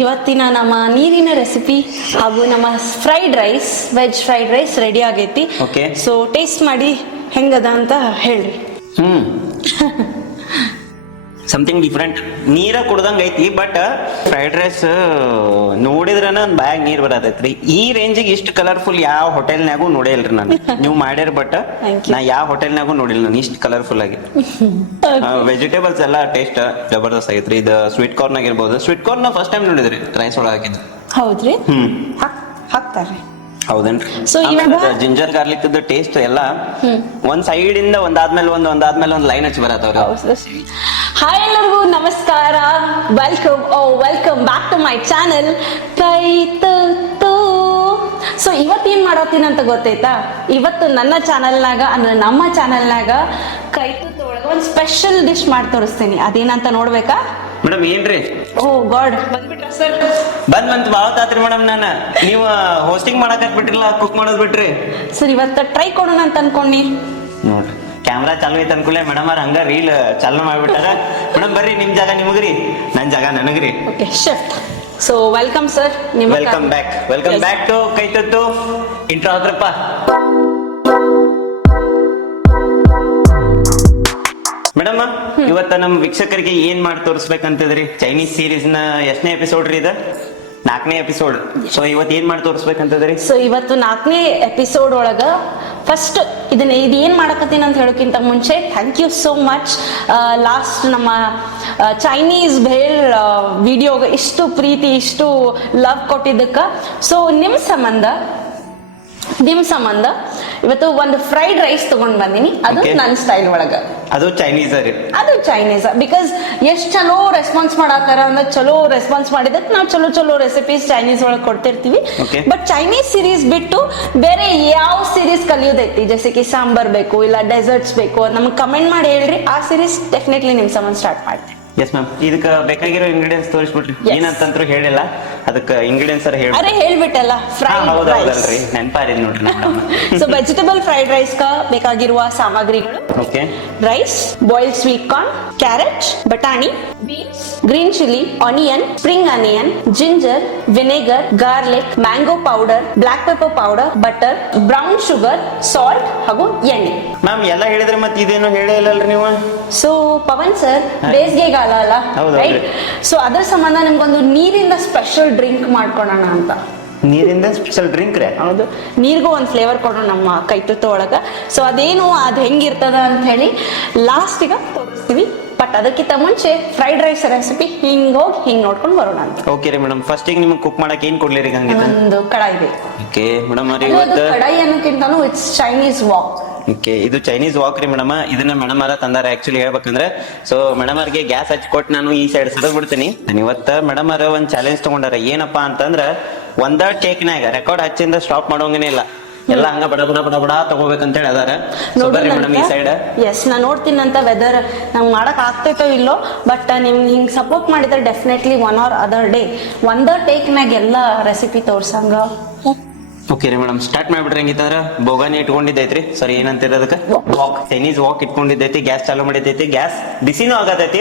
ಇವತ್ತಿನ ನಮ್ಮ ನೀರಿನ ರೆಸಿಪಿ ಹಾಗೂ ನಮ್ಮ fried rice veg fried rice ready ಆಗೈತಿ. Okay. ಸೊ ಟೇಸ್ಟ್ ಮಾಡಿ ಹೆಂಗದ ಅಂತ ಹೇಳ್ರಿ. Something different. ನೀರ ಕುಡ್ದಂಗ ಐತಿ, ಬಟ್ ಫ್ರೈಡ್ ರೈಸ್ ನೋಡಿದ್ರನ ಒಂದ್ ಬಾಯಾಗ ನೀರ್ ಬರತೈತ್ರಿ. ಈ ರೇಂಜಿಗೆ ಇಷ್ಟು ಕಲರ್ಫುಲ್ ಯಾವ ಹೋಟೆಲ್ನಾಗೂ ನೋಡೇ ಇಲ್ರಿ ನಾನು. ನೀವು ಮಾಡ್ಯಾರ, ಬಟ್ Thank you. ನಾ ಯಾವ ಹೋಟೆಲ್ನಾಗೂ ನೋಡಿಲ್ಲ ನಾನು ಇಷ್ಟು ಕಲರ್ಫುಲ್ ಆಗಿ. ವೆಜಿಟೇಬಲ್ಸ್ ಎಲ್ಲ ಟೇಸ್ಟ್ ಜಬರ್ದಸ್ತ್ ಆಗೈತ್ರಿ. ಇದು ಸ್ವೀಟ್ ಕಾರ್ನ್ ಆಗಿರ್ಬೋದು. ಸ್ವೀಟ್ ಕಾರ್ನ್ ನಾ ಫಸ್ಟ್ ಟೈಮ್ ನೋಡಿದ್ರಿ ರೈಸ್ ಒಳಗೆ ಹಾಕಿದ್ದು. ಹೌದ್ರಿ, ಹಾಕ್ತಾರ್ರಿ. ಹೌದೇನ್ರಿ? So, ಇವಾಗ- ಜಿಂಜರ್ ಗಾರ್ಲಿಕ್ ಟೇಸ್ಟ್ ಎಲ್ಲ ಒಂದ್ ಸೈಡ್ ಇಂದ ಒಂದಾದ್ಮೇಲೆ ಒಂದ್ ಲೈನ್ ಹಚ್ಚಿ ಬರತ್ತವ್ರಿ. ಹಾಯ್ ಎಲ್ಲರಿಗೂ ನಮಸ್ಕಾರ, welcome back to my channel ಕೈ ತುತ್ತು. ಸೊ ಇವತ್ತೇನ್ ಮಾಡತ್ತೀನಿ ಅಂತ ಗೊತ್ತೈತಾ? ಇವತ್ತು ನನ್ನ ಚಾನೆಲ್ನಾಗ ಅಂದ್ರೆ ನಮ್ಮ ಚಾನೆಲ್ನಾಗ ಕೈ ತುತ್ತು ಒಳಗ ಒಂದು ಸ್ಪೆಷಲ್ ಡಿಶ್ ಮಾಡಿ ತೋರಿಸ್ತೀನಿ. ಅದೇನಂತ ನೋಡ್ಬೇಕಾ? ಮೇಡಮ್ ಏನ್ರಿ? ಓ ಗಾಡ್, ಬಂದ್ಬಿಟ್ರ ಸರ್? ಬಂದ್ ಬಾವತಾತ್ರಿ ಮೇಡಮ್. ನೀವು ಹೋಸ್ಟಿಂಗ್ ಮಾಡಕ್ ಬಿಟ್ರಿಲ್ಲ, ಕುಕ್ ಮಾಡೋದ್ ಬಿಟ್ರಿ. ಸರ್ ಇವತ್ತ ಟ್ರೈ ಕೊಡೋಣ ಅಂತ ಅನ್ಕೊಂಡಿ. ನೋಡ್ರಿ, ಕ್ಯಾಮ್ರಾ ಚಾಲು ಐತೆ ಅನ್ಕೂಲೆ ಮೇಡಮ್ ಅವ್ರ ಹಂಗ ರೀಲ್ ಚಾಲು ಮಾಡ್ಬಿಟ್ಟಾರ. ಮೇಡಮ್ ಬರ್ರಿ, ನಿಮ್ ಜಾಗ ನಿಮಗ್ರಿ, ನನ್ ಜಾಗ ನನಗ್ರಿ. Okay, shift. So welcome sir. Welcome back to Kai Tuttu. Intro ಆದ್ರಪ್ಪ. Madam, ಇವತ್ತ ನಮ್ ವೀಕ್ಷಕರಿಗೆ ಏನ್ ಮಾಡಿ ತೋರಿಸ್ಬೇಕಂತದ್ರಿ? ಚೈನೀಸ್ ಸೀರೀಸ್ ನ ಎಷ್ಟನೇ ಎಪಿಸೋಡ್ ರೀ ಇದು? 4ನೇ ಎಪಿಸೋಡ್. ಸೊ ಇವತ್ತು ಏನ್ ಮಾಡಿ ತೋರಿಸ್ಬೇಕಂತದ್ರಿ? ಸೊ ಇವತ್ತು 4ನೇ ಎಪಿಸೋಡ್ ಒಳಗ ಫಸ್ಟ್ ಇದು ಏನ್ ಮಾಡಕತ್ತೀನಿ ಅಂತ ಹೇಳೋಕ್ಕಿಂತ ಮುಂಚೆ thank you so much. Last ನಮ್ಮ ಚೈನೀಸ್ ಭೇಲ್ ವಿಡಿಯೋಗೆ ಇಷ್ಟು ಪ್ರೀತಿ, ಇಷ್ಟು ಲವ್ ಕೊಟ್ಟಿದ್ದಕ್ಕ. ಸೊ ನಿಮ್ ಸಂಬಂಧ ಇವತ್ತು ಒಂದು ಫ್ರೈಡ್ ರೈಸ್ ತಗೊಂಡ್ ಬಂದಿನಿ. ಅದು Okay. ನನ್ನ ಸ್ಟೈಲ್ ಒಳಗ. ಅದು ಚೈನೀಸ್ ರೀ. ಅದು ಚೈನೀಸ್ ಬಿಕಾಸ್ ಎಷ್ಟ್ ಚಲೋ ರೆಸ್ಪಾನ್ಸ್ ಮಾಡಾತಾರ ಅಂದ್ರೆ ಚಲೋ ರೆಸ್ಪಾನ್ಸ್ ಮಾಡಿದಕ್ಕೆ ನಾವು ಚಲೋ ರೆಸಿಪೀಸ್ ಚೈನೀಸ್ ಒಳಗೆ ಕೊಡ್ತಿರ್ತೀವಿ. Okay. ಬಟ್ ಚೈನೀಸ್ ಸೀರೀಸ್ ಬಿಟ್ಟು ಬೇರೆ ಯಾವ ಸೀರೀಸ್ ಕಲಿಯೋದೈತಿ, ಜೈಸೆ ಸಾಂಬಾರ್ ಬೇಕು ಇಲ್ಲ ಡೆಸರ್ಟ್ಸ್ ಬೇಕು, ನಮ್ಗೆ ಕಮೆಂಟ್ ಮಾಡಿ ಹೇಳ್ರಿ. ಆ ಸೀರೀಸ್ ಡೆಫಿನೆಟ್ಲಿ ನಿಮ್ ಸಂಬಂಧ ಸ್ಟಾರ್ಟ್ ಮಾಡ್ತೀನಿ. Yes ma'am. ಇದಕ್ಕ ಬೇಕಾಗಿರೋ ಇಂಗ್ರೀಡಿಯೆಂಟ್ಸ್ ತೋರಿಸ್ಬಿಟ್ರಿ. Yes. ಏನಂತಂದ್ರು ಹೇಳಿಲ್ಲ, ಅದಕ್ಕ ಇಂಗ್ರೀಡಿಯೆಂಟ್ಸ್ ಹೇಳಿ. ಅರೆ ಹೇಳ್ಬಿಟ್ಟಲ್ಲ, ಫ್ರೈಡ್ ರೈಸ್. ಹೌದಲ್ರಿ, ನೆನಪಾರಿದ್ ನೋಡ್ರಿ. ಸೊ ವೆಜಿಟೇಬಲ್ ಫ್ರೈಡ್ ರೈಸ್ ಬೇಕಾಗಿರುವ ಸಾಮಗ್ರಿಗಳು: okay, rice, boiled sweet corn, carrot, ಬಟಾಣಿ, beans, green chilli, onion, spring onion, ginger, vinegar, garlic, mango powder, black pepper powder, butter, brown sugar, salt ಹಾಗೂ ಎಣ್ಣೆ. Ma'am ಎಲ್ಲ ಹೇಳಿದ್ರೆ ಮತ್ತೆ ಇದೇನು ಹೇಳೇ ಇಲ್ಲಲ್ರಿ ನೀವು? ಸೊ ಪವನ್ ಸರ್, ಬೇಸಿಗೆಗಾಲ ಅಲ್ಲ, ಹೌದು, ರೈಟ್? ಹೌದು. ಸೊ ಅದ್ರ ಸಂಬಂಧ ನಿಮ್ಗೊಂದು ನೀರಿಂದ ಸ್ಪೆಷಲ್ ಡ್ರಿಂಕ್ ಮಾಡ್ಕೊಳೋಣ ಅಂತ. ನೀರಿಂದ ಸ್ಪೆಷಲ್ ಡ್ರಿಂಕ್ ರೀ? ಹೌದು, ನೀರಿಗೂ ಒಂದು ಫ್ಲೇವರ್ ಕೊಡೋಣ ನಮ್ಮ ಕೈ ತುತ್ತು ಒಳಗ. ಸೊ ಅದೇನು ಅದು ಹೆಂಗಿರ್ತದ ಅಂತ ಹೇಳಿ ಲಾಸ್ಟಿಗೆ ತೋರಿಸ್ತೀವಿ. ಬಟ್ ಅದಕ್ಕಿಂತ ಮುಂಚೆ ಫ್ರೈಡ್ ರೈಸ್ ರೆಸಿಪಿ ಹಿಂಗ್ ನೋಡ್ಕೊಂಡು ಬರೋಣ ಅಂತ. ಓಕೆ ರೀ ಮೇಡಮ್. ಫಸ್ಟಿಗೆ ನಿಮ್ಗೆ ಕುಕ್ ಮಾಡಕ್ ಏನ್ ಕೊಡ್ಲಿರಿ ಹಂಗಿತ್ತ? ಒಂದು ಕಡಾಯಿ ಬೇಕು. ಓಕೆ ಮೇಡಮ್ ಅವ್ರಿ, ಅದು ಇವತ್ತು ಕಡಾಯಿ ಅನ್ನೋಕ್ಕಿಂತಾನು ಇಟ್ಸ್ ಚೈನೀಸ್ ವಾಕ್. ಓಕೆ, ಇದು ಚೈನೀಸ್ ವಾಕ್ ರೀ ಮೇಡಮ್. ಇದನ್ನ ಮೇಡಮ್ ಅವರ ತಂದಾರ ಆಕ್ಚುಲಿ ಹೇಳ್ಬೇಕಂದ್ರೆ. ಸೊ ಮೇಡಮ್ ಅವ್ರಿಗೆ ಗ್ಯಾಸ್ ಹಚ್ಕೊಟ್ಟು ನಾನು ಈ ಸೈಡ್ ಸರಿದ್ ಬಿಡ್ತೀನಿ. ನಾನು ಇವತ್ತ ಮೇಡಮ್ ಅವ್ರ ಒಂದ್ ಚಾಲೆಂಜ್ ತಗೊಂಡಾರ. ಏನಪ್ಪಾ ಅಂತಂದ್ರ, ಒಂದ ಟೇಕ್ನಾಗ ರೆಕಾರ್ಡ್ ಹಚ್ಚಿಂದ ಸ್ಟಾಪ್ ಮಾಡೋಂಗೇನೆ ಇಲ್ಲ, ಎಲ್ಲ ಹಂಗ ಬಡ ತಗೋಬೇಕಂತ ಹೇಳಿ ಅದಾರ. ಸೊ ಬರ್ರಿ ಮೇಡಮ್ ಈ ಸೈಡ್. ಎಸ್, ನಾ ನೋಡ್ತೀನಂತ ವೆದರ್ ನಂಗೆ ಮಾಡಕ್ ಆಗ್ತೈತೋ ಇಲ್ಲೋ, ಬಟ್ ನಿಮ್ಗೆ ಹಿಂಗ್ ಸಪೋರ್ಟ್ ಮಾಡಿದ್ರೆ definitely one or other day ಒಂದ ಟೇಕ್ನಾಗ ಎಲ್ಲ ರೆಸಿಪಿ ತೋರ್ಸಂಗ. ಓಕೆ ರೀ ಮೇಡಮ್, ಸ್ಟಾರ್ಟ್ ಮಾಡ್ಬಿಡ್ರಿ. ಹಂಗಿತ್ತಂದ್ರ ಬೋಗಾನಿ ಇಟ್ಕೊಂಡಿದ್ದೈತ್ರಿ. ಸರಿ, ಏನಂತೀರ ಅದಕ್ಕೆ? ವಾಕ್, ಚೈನೀಸ್ ವಾಕ್ ಇಟ್ಕೊಂಡಿದ್ದೈತಿ. ಗ್ಯಾಸ್ ಚಾಲು ಮಾಡಿದ್ದೈತಿ. ಗ್ಯಾಸ್ ಬಿಸಿನೂ ಆಗತೈತಿ.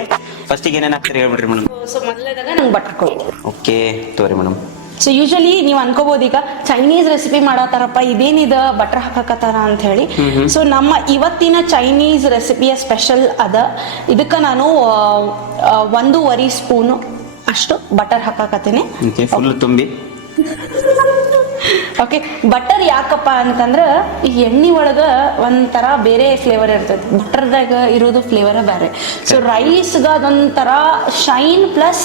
ಫಸ್ಟಿಗೆ ಏನೇನ್ ಹಾಕ್ತೀರಿ ಹೇಳ್ಬಿಡ್ರಿ ಮೇಡಮ್. ಸೊ ಮೊದಲೇದಾಗ ನಂಗೆ ಬಟರ್ ಕೊಡಿ. ಓಕೆ ತೋರಿ ಮೇಡಮ್. ಸೊ ಯೂಶಲಿ ನೀವು ಅನ್ಕೋಬಹುದು ಈಗ ಚೈನೀಸ್ ರೆಸಿಪಿ ಮಾಡತ್ತಾರಪ್ಪ, ಇದೇನಿದ ಬಟರ್ ಹಾಕಕತ್ತಾರ ಅಂತ ಹೇಳಿ. ಸೊ ನಮ್ಮ ಇವತ್ತಿನ ಚೈನೀಸ್ ರೆಸಿಪಿಯ ಸ್ಪೆಷಲ್ ಅದ. ಇದಕ್ಕೆ ನಾನು 1.5 ಸ್ಪೂನು ಅಷ್ಟು ಬಟರ್ ಹಾಕಕತ್ತೀನಿ. ಓಕೆ, ಫುಲ್ ತುಂಬಿ. ಓಕೆ, ಬಟರ್ ಯಾಕಪ್ಪ ಅಂತಂದ್ರ ಈ ಎಣ್ಣೆ ಒಳಗ ಒಂಥರ ಬೇರೆ ಫ್ಲೇವರ್ ಇರ್ತೈತಿ, ಬಟರ್ದಾಗ ಇರೋದು ಫ್ಲೇವರ್ ಬೇರೆ. ಸೊ ರೈಸ್ಗ ಅದೊಂಥರ ಶೈನ್ ಪ್ಲಸ್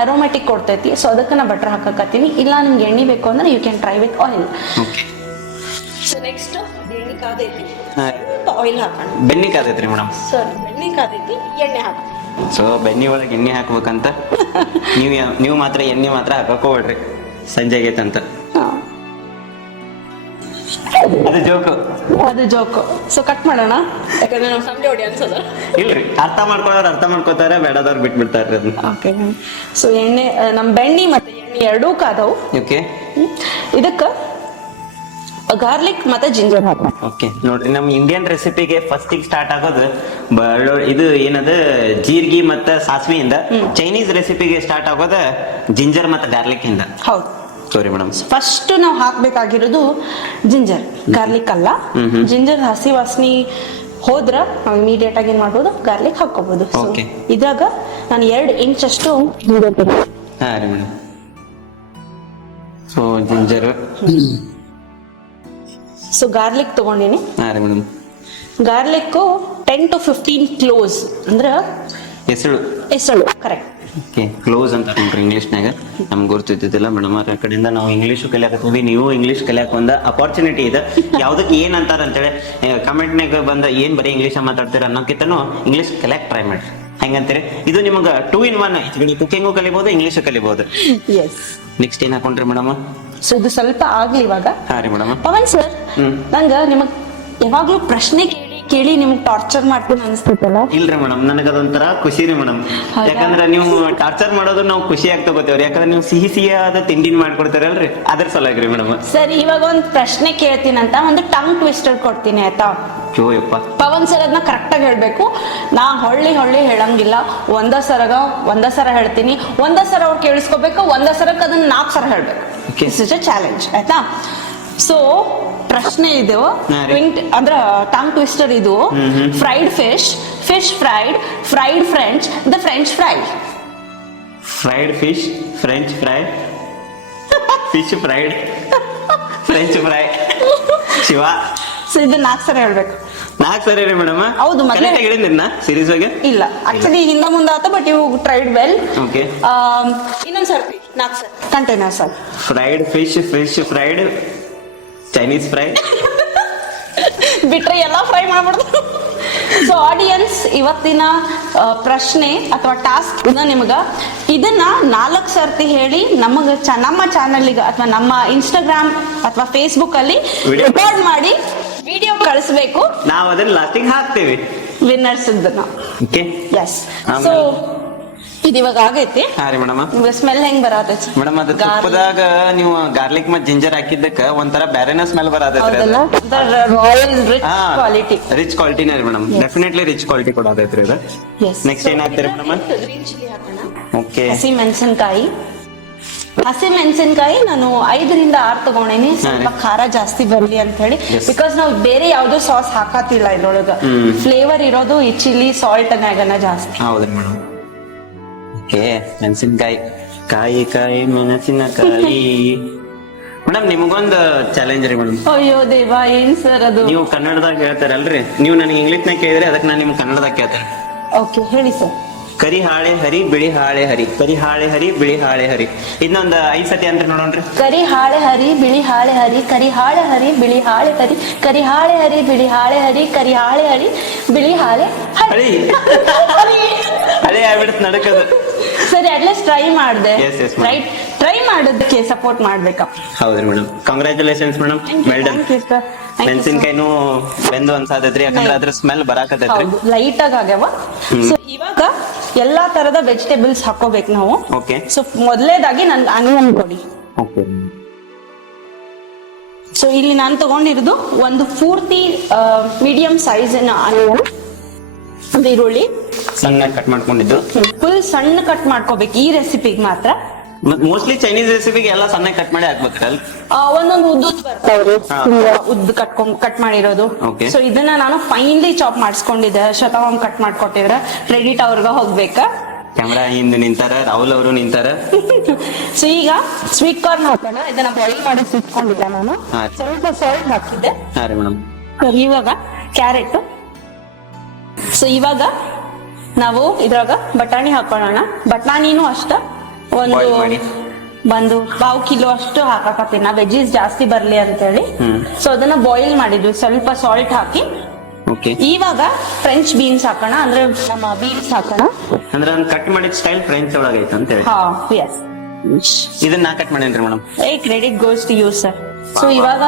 ಅರೋಮ್ಯಾಟಿಕ್ ಕೊಡ್ತೈತಿ. ಸೊ ಅದಕ್ಕೆ ನಾ ಬಟರ್ ಹಾಕಕತ್ತೀನಿ. ಇಲ್ಲ ನಿಮ್ಗೆ ಎಣ್ಣೆ ಬೇಕು ಅಂದ್ರೆ you can try with oil. Okay, so next ಎಣ್ಣೆ ಕಾದೈತಿ, ಆಯಿಲ್ ಹಾಕೋಣ. ಬೆನ್ನಿ ಕಾದೈತ್ರಿ ಮೇಡಮ್. ಸರ್ ಎಣ್ಣೆ ಕಾದೈತಿ, ಎಣ್ಣೆ ಹಾಕಿ. ಸೊ ಬೆನ್ನಿ ಒಳಗೆ ಎಣ್ಣೆ ಹಾಕ್ಬೇಕಂತ ನೀವು ಮಾತ್ರ ಎಣ್ಣೆ ಮಾತ್ರ ಹಾಕೋಬೇಡ್ರಿ, ಸಂಜೆ ಆಗೈತಂತ. ಅದು ಜೋಕು. ಸೊ ಕಟ್ ಮಾಡೋಣ, ಯಾಕಂದ್ರೆ ನಾವು ಸಂಡೆ ಹೊಡಿ ಅನ್ಸೋದ. ಇಲ್ರಿ, ಅರ್ಥ ಮಾಡ್ಕೋತಾರ, ಬೇಡದವ್ರು ಬಿಟ್ಬಿಡ್ತಾರ್ರಿ ಅದನ್ನ. ಓಕೆ, ಸೊ ಎಣ್ಣೆ ನಮ್ ಬೆಣ್ಣೆ ಮತ್ತೆ ಎಣ್ಣೆ ಎರಡೂ ಕಾದವು. ಓಕೆ, ಇದಕ್ಕ ಗಾರ್ಲಿಕ್ ಮತ್ತೆ ಜಿಂಜರ್ ಹಾಕೋಣ. ಓಕೆ ನೋಡ್ರಿ ನಮ್ಮ ಇಂಡಿಯನ್ ರೆಸಿಪಿಗೆ ಫಸ್ಟ್ ಸ್ಟಾರ್ಟ್ ಆಗೋದು ಇದು ಏನದು ಜೀರಿಗೆ ಮತ್ತೆ ಸಾಸಿವೆಯಿಂದ. ಚೈನೀಸ್ ರೆಸಿಪಿಗೆ ಸ್ಟಾರ್ಟ್ ಆಗೋದು ಜಿಂಜರ್ ಮತ್ತೆ ಗಾರ್ಲಿಕ್ ಇಂದ. ಹೌದು, ಸಾರಿ ಮೇಡಮ್. ಫಸ್ಟ್ ನಾವು ಹಾಕ್ಬೇಕಾಗಿರೋದು ಜಿಂಜರ್, ಗಾರ್ಲಿಕ್ ಅಲ್ಲ. ಜಿಂಜರ್ ಹಸಿ ವಾಸನೆ ಹೋದ್ರ ನಾವು ಇಮಿಡಿಯೇಟ್ ಆಗಿ ಏನ್ ಮಾಡ್ಬೋದು, ಗಾರ್ಲಿಕ್ ಹಾಕೋಬಹುದು. Okay. ಇದ್ರಾಗ ನಾನು 2 ಇಂಚ್ ಅಷ್ಟು ಹಾ ರೀ madam. So ginger, so garlic ತಗೊಂಡಿನಿ. ಹಾ ರೀ ಮೇಡಮ್. ಗಾರ್ಲಿಕ್ 10 to 15 ಕ್ಲೋಸ್ ಅಂದ್ರ ಎಸಳು, ಕರೆಕ್ಟ್. ಓಕೆ, ಕ್ಲೋಸ್ ಅಂತ ನೋಡ್ರಿ ಇಂಗ್ಲಿಷ್ನಾಗ. ನಮ್ಗೆ ಗೊತ್ತಿದ್ದಿಲ್ಲ ಮೇಡಮ್, ಆ ಕಡೆಯಿಂದ ನಾವು ಇಂಗ್ಲೀಷು ಕಲಿಯಾಕತ್ತೀವಿ, ನೀವು ಇಂಗ್ಲೀಷ್ ಕಲಿಯಾಕ ಒಂದು ಅಪಾರ್ಚುನಿಟಿ ಇದೆ. ಯಾವ್ದಕ್ಕೆ ಏನ್ ಅಂತಾರ ಅಂತೇಳಿ ಕಮೆಂಟ್ನಾಗ ಬಂದ ಏನ್ ಬರೀ ಇಂಗ್ಲೀಷ್ ಮಾತಾಡ್ತೀರ ಅನ್ನೋಕ್ಕಿಂತನೂ ಇಂಗ್ಲೀಷ್ ಕಲಿಯಾಕ ಟ್ರೈ ಮಾಡ್ರಿ. ಹೆಂಗಂತೀರಿ, ಇದು ನಿಮ್ಗೆ 2 in 1. ಈ ಕುಕಿಂಗು ಕಲಿಬಹುದು, ಇಂಗ್ಲೀಷು ಕಲಿಬಹುದು. ಎಸ್. ನೆಕ್ಸ್ಟ್ ಏನ್ ಹಾಕೊಂಡ್ರಿ ಮೇಡಮ್? ಸೊ ಇದು ಸ್ವಲ್ಪ ಆಗ್ಲಿ ಇವಾಗ. ಹಾ ರೀ ಮೇಡಮ್. ಪವನ್ ಸರ್, ನಂಗ ನಿಮಗ್ ಯಾವಾಗ್ಲೂ ಪ್ರಶ್ನೆ ಕೇಳಿ ನಿಮ್ಗೆ ಟಾರ್ಚರ್ ಮಾಡ್ಕೊಂಡು ಅನಿಸ್ತೈತಲ್ಲ? ಇಲ್ರಿ ಮೇಡಮ್, ನನಗದೊಂಥರ ಖುಷಿ ರೀ ಮೇಡಮ್. ಯಾಕಂದ್ರೆ ನೀವು ಟಾರ್ಚರ್ ಮಾಡೋದು ನಾವು ಖುಷಿಯಾಗಿ ತಗೋತೇವ್ರಿ. ಯಾಕಂದ್ರೆ ನೀವು ಸಿಹಿಯಾದ ತಿಂಡಿನ ಮಾಡ್ಕೊಡ್ತಾರಲ್ರಿ, ಅದ್ರ ಸಲುವಾಗಿ ರೀ ಮೇಡಮ್. ಸರ್, ಇವಾಗ ಒಂದ್ ಪ್ರಶ್ನೆ ಕೇಳ್ತೀನಂತ ಒಂದು ಟಂಗ್ ಟ್ವಿಸ್ಟರ್ ಕೊಡ್ತೀನಿ, ಆಯ್ತಾ? ಯಪ್ಪ. ಪವನ್ ಸರ್ ಅದನ್ನ ಕರೆಕ್ಟ್ ಆಗಿ ಹೇಳ್ಬೇಕು. ನಾ ಹೊಳ್ಳಿ ಹೇಳಂಗಿಲ್ಲ. ಒಂದ ಸರ ಹೇಳ್ತೀನಿ, ಒಂದ ಸರ ಅವ್ರು ಕೇಳಿಸ್ಕೋಬೇಕು, ಒಂದ ಸರಕ್ಕೆ ಅದನ್ನ 4 ಸರ ಹೇಳ್ಬೇಕು. ದಿಸ್ ಇಸ್ ಅ ಚಾಲೆಂಜ್, ಆಯ್ತಾ? ಸೊ ಪ್ರಶ್ನೆ ಇದು ಅಂದ್ರ ಟಂಗ್ ಟ್ವಿಸ್ಟರ್ ಇದು. Fried fish fried French, the French fry. Fried fish, French fry, fish fried, French fry. Shiva. So ಇದು 4 ಸರ ಹೇಳ್ಬೇಕು. 4 ಸರಿ ರೀ ಮೇಡಮ್. ಹೌದು, ಮೊದಲೇ ಹೇಳಿದ್ನ ಸೀರೀಸ್ ಬಗ್ಗೆ ಇಲ್ಲ. ಆಕ್ಚುಲಿ ಹಿಂದ ಮುಂದೆ ಆತ, but you tried well. Okay, ಇನ್ನೊಂದ್ಸರ್ತಿ 4 sir container sir. Fried fish fried, Chinese fry ಬಿಟ್ರೆ ಎಲ್ಲ ಫ್ರೈ ಮಾಡ್ಬಿಡ್ತು. ಸೊ ಆಡಿಯನ್ಸ್, ಇವತ್ತಿನ ಪ್ರಶ್ನೆ ಅಥವಾ ಟಾಸ್ಕ್ ನಿಮಗ ಇದನ್ನ 4 ಸರ್ತಿ ಹೇಳಿ ನಮ್ಮ ಚಾನಲ್ಗೆ ಅಥವಾ ನಮ್ಮ ಇನ್ಸ್ಟಾಗ್ರಾಮ್ ಅಥವಾ ಫೇಸ್ಬುಕ್ ಅಲ್ಲಿ ರೆಕಾರ್ಡ್ ಮಾಡಿ ವಿಡಿಯೋ ಕಳಿಸ್ಬೇಕು. ನಾವು ಅದನ್ನ ಲಾಸ್ಟಿಗೆ ಹಾಕ್ತೇವೆ ವಿನ್ನರ್ಸ್ ಇದನ್ನ. Okay, S. ಸೊ ಇದು ಇವಾಗ ಆಗೈತಿ. ಹಾ ರೀ ಮೇಡಮ್. ಸ್ಮೆಲ್ ಹೆಂಗ್ ಬರತೈತಿ ಮೇಡಮ್? ಅದು ತುಪ್ಪದಾಗ ನೀವು ಗಾರ್ಲಿಕ್ ಮತ್ತೆ ಜಿಂಜರ್ ಹಾಕಿದ್ದಕ್ಕ ಒಂಥರ ಬ್ಯಾರೆನ ಸ್ಮೆಲ್ ಬರತೈತ್ರಿ. Royal rich quality. ರಿಚ್ ಕ್ವಾಲಿಟಿನೇ ರೀ ಮೇಡಮ್, ಡೆಫಿನೆಟ್ಲಿ ರಿಚ್ ಕ್ವಾಲಿಟಿ ಕೊಡತೈತ್ರಿ ಇದು. ನೆಕ್ಸ್ಟ್ ಏನ್ ಹಾಕ್ತೀರಿ ಮೇಡಮ್? ಓಕೆ, ಹಸಿ ಮೆಣಸಿನಕಾಯಿ ನಾನು 5 ರಿಂದ 6 ತಗೊಂಡೇನಿ. ಸ್ವಲ್ಪ ಖಾರ ಜಾಸ್ತಿ ಬರ್ಲಿ ಅಂತ ಹೇಳಿ, ಬಿಕಾಸ್ ನಾವು ಬೇರೆ ಯಾವ್ದೋ ಸಾಸ್ ಹಾಕತ್ತಿಲ್ಲ ಇದ್ರೊಳಗ. ಫ್ಲೇವರ್ ಇರೋದು ಈ ಚಿಲ್ಲಿ ಸಾಲ್ಟ್ ಅನ್ನಗನ ಜಾಸ್ತಿ. ಹೌದ್ರಿ ಮೇಡಮ್. ಓಕೆ, ಮೆಣಸಿನಕಾಯಿ, ಕಾಯಿ ಮೆಣಸಿನಕಾಯಿ. ಮೇಡಮ್, ನಿಮಗೊಂದು ಚಾಲೆಂಜ್ ರೀ ಮೇಡಮ್. ಅಯ್ಯೋ ದೇವಾ, ಏನ್ ಸರ್ ಅದು? ನೀವು ಕನ್ನಡದಾಗ ಹೇಳ್ತಾರಲ್ರಿ, ನೀವು ನನಗೆ ಇಂಗ್ಲಿಷ್ನಾಗ ಕೇಳಿದ್ರೆ ಅದಕ್ಕೆ ನಾನು ನಿಮ್ಗೆ ಕನ್ನಡದಾಗ ಕೇಳ್ತೇನೆ. ಓಕೆ, ಹೇಳಿ ಸರ್. ಕರಿ ಹಾಳೆ ಹರಿ, ಬಿಳಿ ಹಾಳೆ ಹರಿ, ಕರಿ ಹಾಳೆ ಹರಿ, ಬಿಳಿ ಹಾಳೆ ಹರಿ. ಇದನ್ನೊಂದು 5 ಸತಿ ಅಂತ ನೋಡೋಣ್ರಿ. ಕರಿ ಹಾಳೆ ಹರಿ, ಬಿಳಿ ಹಾಳೆ ಹರಿ, ಕರಿ ಹಾಳೆ ಹರಿ, ಬಿಳಿ ಹಾಳೆ ಹರಿ, ಕರಿ ಹಾಳೆ ಹರಿ, ಬಿಳಿ ಹಾಳೆ ಹರಿ, ಕರಿ ಹಾಳೆ ಹರಿ, ಬಿಳಿ ಹಾಳೆ ಹಳಿ. ಹಳಿ ಆಗ್ಬಿಡುತ್ತೆ ನಡಕದು. ಸರಿ, ಅಟ್ಲೀಸ್ಟ್ ಟ್ರೈ ಮಾಡಿದೆ. ರೈಟ್, ಟ್ರೈ ಮಾಡೋದಕ್ಕೆ ಸಪೋರ್ಟ್ ಮಾಡ್ಬೇಕಾ? ಹೌದ್ರಿ madam. Congratulations madam, well done. ಮೆಣಸಿನಕಾಯಿನೂ ಬೆಂದು ಅನ್ಸಾತೈತ್ರಿ, ಯಾಕಂದ್ರೆ ಅದ್ರ ಸ್ಮೆಲ್ ಬರಾಕತೈತ್ರಿ. ಲೈಟ್ ಆಗಿ ಆಗ್ಯಾವ. ಸೊ ಇವಾಗ ಎಲ್ಲಾ ತರದ ವೆಜಿಟೇಬಲ್ಸ್ ಹಾಕೋಬೇಕು ನಾವು. ಓಕೆ. ಸೊ ಮೊದಲೇದಾಗಿ ನನ್ಗೆ ಆನಿಯನ್ ಕೊಡಿ. ಓಕೆ. ಸೊ ಇಲ್ಲಿ ನಾನು ತಗೊಂಡಿರೋದು ಒಂದು ಪೂರ್ತಿ ಮೀಡಿಯಂ ಸೈಜಿನ ಆನಿಯನ್, ಒಂದು ಈರುಳ್ಳಿ ಸಣ್ಣ ಕಟ್ ಮಾಡ್ಕೊಂಡಿದ್ದು. ಫುಲ್ ಸಣ್ಣ ಕಟ್ ಮಾಡ್ಕೋಬೇಕು ಈ ರೆಸಿಪಿಗೆ ಮಾತ್ರ. ಮೋಸ್ಟ್ಲಿ ಚೈನೀಸ್ ರೆಸಿಪಿಗೆ ಎಲ್ಲ ಸಣ್ಣ ಕಟ್ ಮಾಡಿ ಹಾಕ್ಬೇಕಲ್ಲ? ಒಂದೊಂದು ಉದ್ದುದ್ ಬರ್ತಾವ್ರಿ, ಉದ್ದ ಕಟ್ ಮಾಡಿರೋದು. ಸೊ ಇದನ್ನ ನಾನು ಫೈನ್ಲಿ ಚಾಪ್ ಮಾಡಿಸ್ಕೊಂಡಿದ್ದೆ. ಶತವಂ ಕಟ್ ಮಾಡ್ಕೊಟ್ಟಿದ್ರೆ ಕ್ರೆಡಿಟ್ ಅವ್ರಿಗೆ ಹೋಗ್ಬೇಕಾ? ಕ್ಯಾಮ್ರಾ ಹಿಂದೆ ನಿಂತಾರ, ರಾಹುಲ್ ಅವರು ನಿಂತಾರ. ಸೊ ಈಗ ಸ್ವೀಟ್ ಕಾರ್ನ್ ಹಾಕೋಣ. ಇದನ್ನ ಬಾಯ್ಲ್ ಮಾಡಿ ಇಟ್ಕೊಂಡಿದ್ದೆ ನಾನು. ಸ್ವಲ್ಪ ಸಾಲ್ಟ್ ಹಾಕಿದ್ದೆ. ಹಾ ರೀ ಮೇಡಮ್. ಇವಾಗ ಕ್ಯಾರೆಟ್. ಸೊ ಇವಾಗ ನಾವು ಇದ್ರಾಗ ಬಟಾಣಿ ಹಾಕೊಳ್ಳೋಣ. ಬಟಾಣಿನೂ ಅಷ್ಟ ಒಂದು 1.5 ಕಿಲೋ ಅಷ್ಟು ಹಾಕಕತ್ತೀನಿ ನಾ, ವೆಜ್ಜೀಸ್ ಜಾಸ್ತಿ ಬರ್ಲಿ ಅಂತ ಹೇಳಿ. ಸೊ ಅದನ್ನ ಬಾಯ್ಲ್ ಮಾಡಿದ್ವಿ ಸ್ವಲ್ಪ ಸಾಲ್ಟ್ ಹಾಕಿ. ಇವಾಗ ಫ್ರೆಂಚ್ ಬೀನ್ಸ್ ಹಾಕೋಣ, ಅಂದ್ರೆ ನಮ್ಮ ಬೀನ್ಸ್ ಹಾಕೋಣ. ಅಂದ್ರೆ ಕಟ್ ಮಾಡಿದ ಸ್ಟೈಲ್ ಫ್ರೆಂಚ್ ಒಳಗೈತೆ ಅಂತ ಹೇಳಿ. ಹಾ, ಎಸ್. ಇದನ್ನ ಕಟ್ ಮಾಡೇನ್ರಿ madam. Credit goes to you sir. So ಇವಾಗ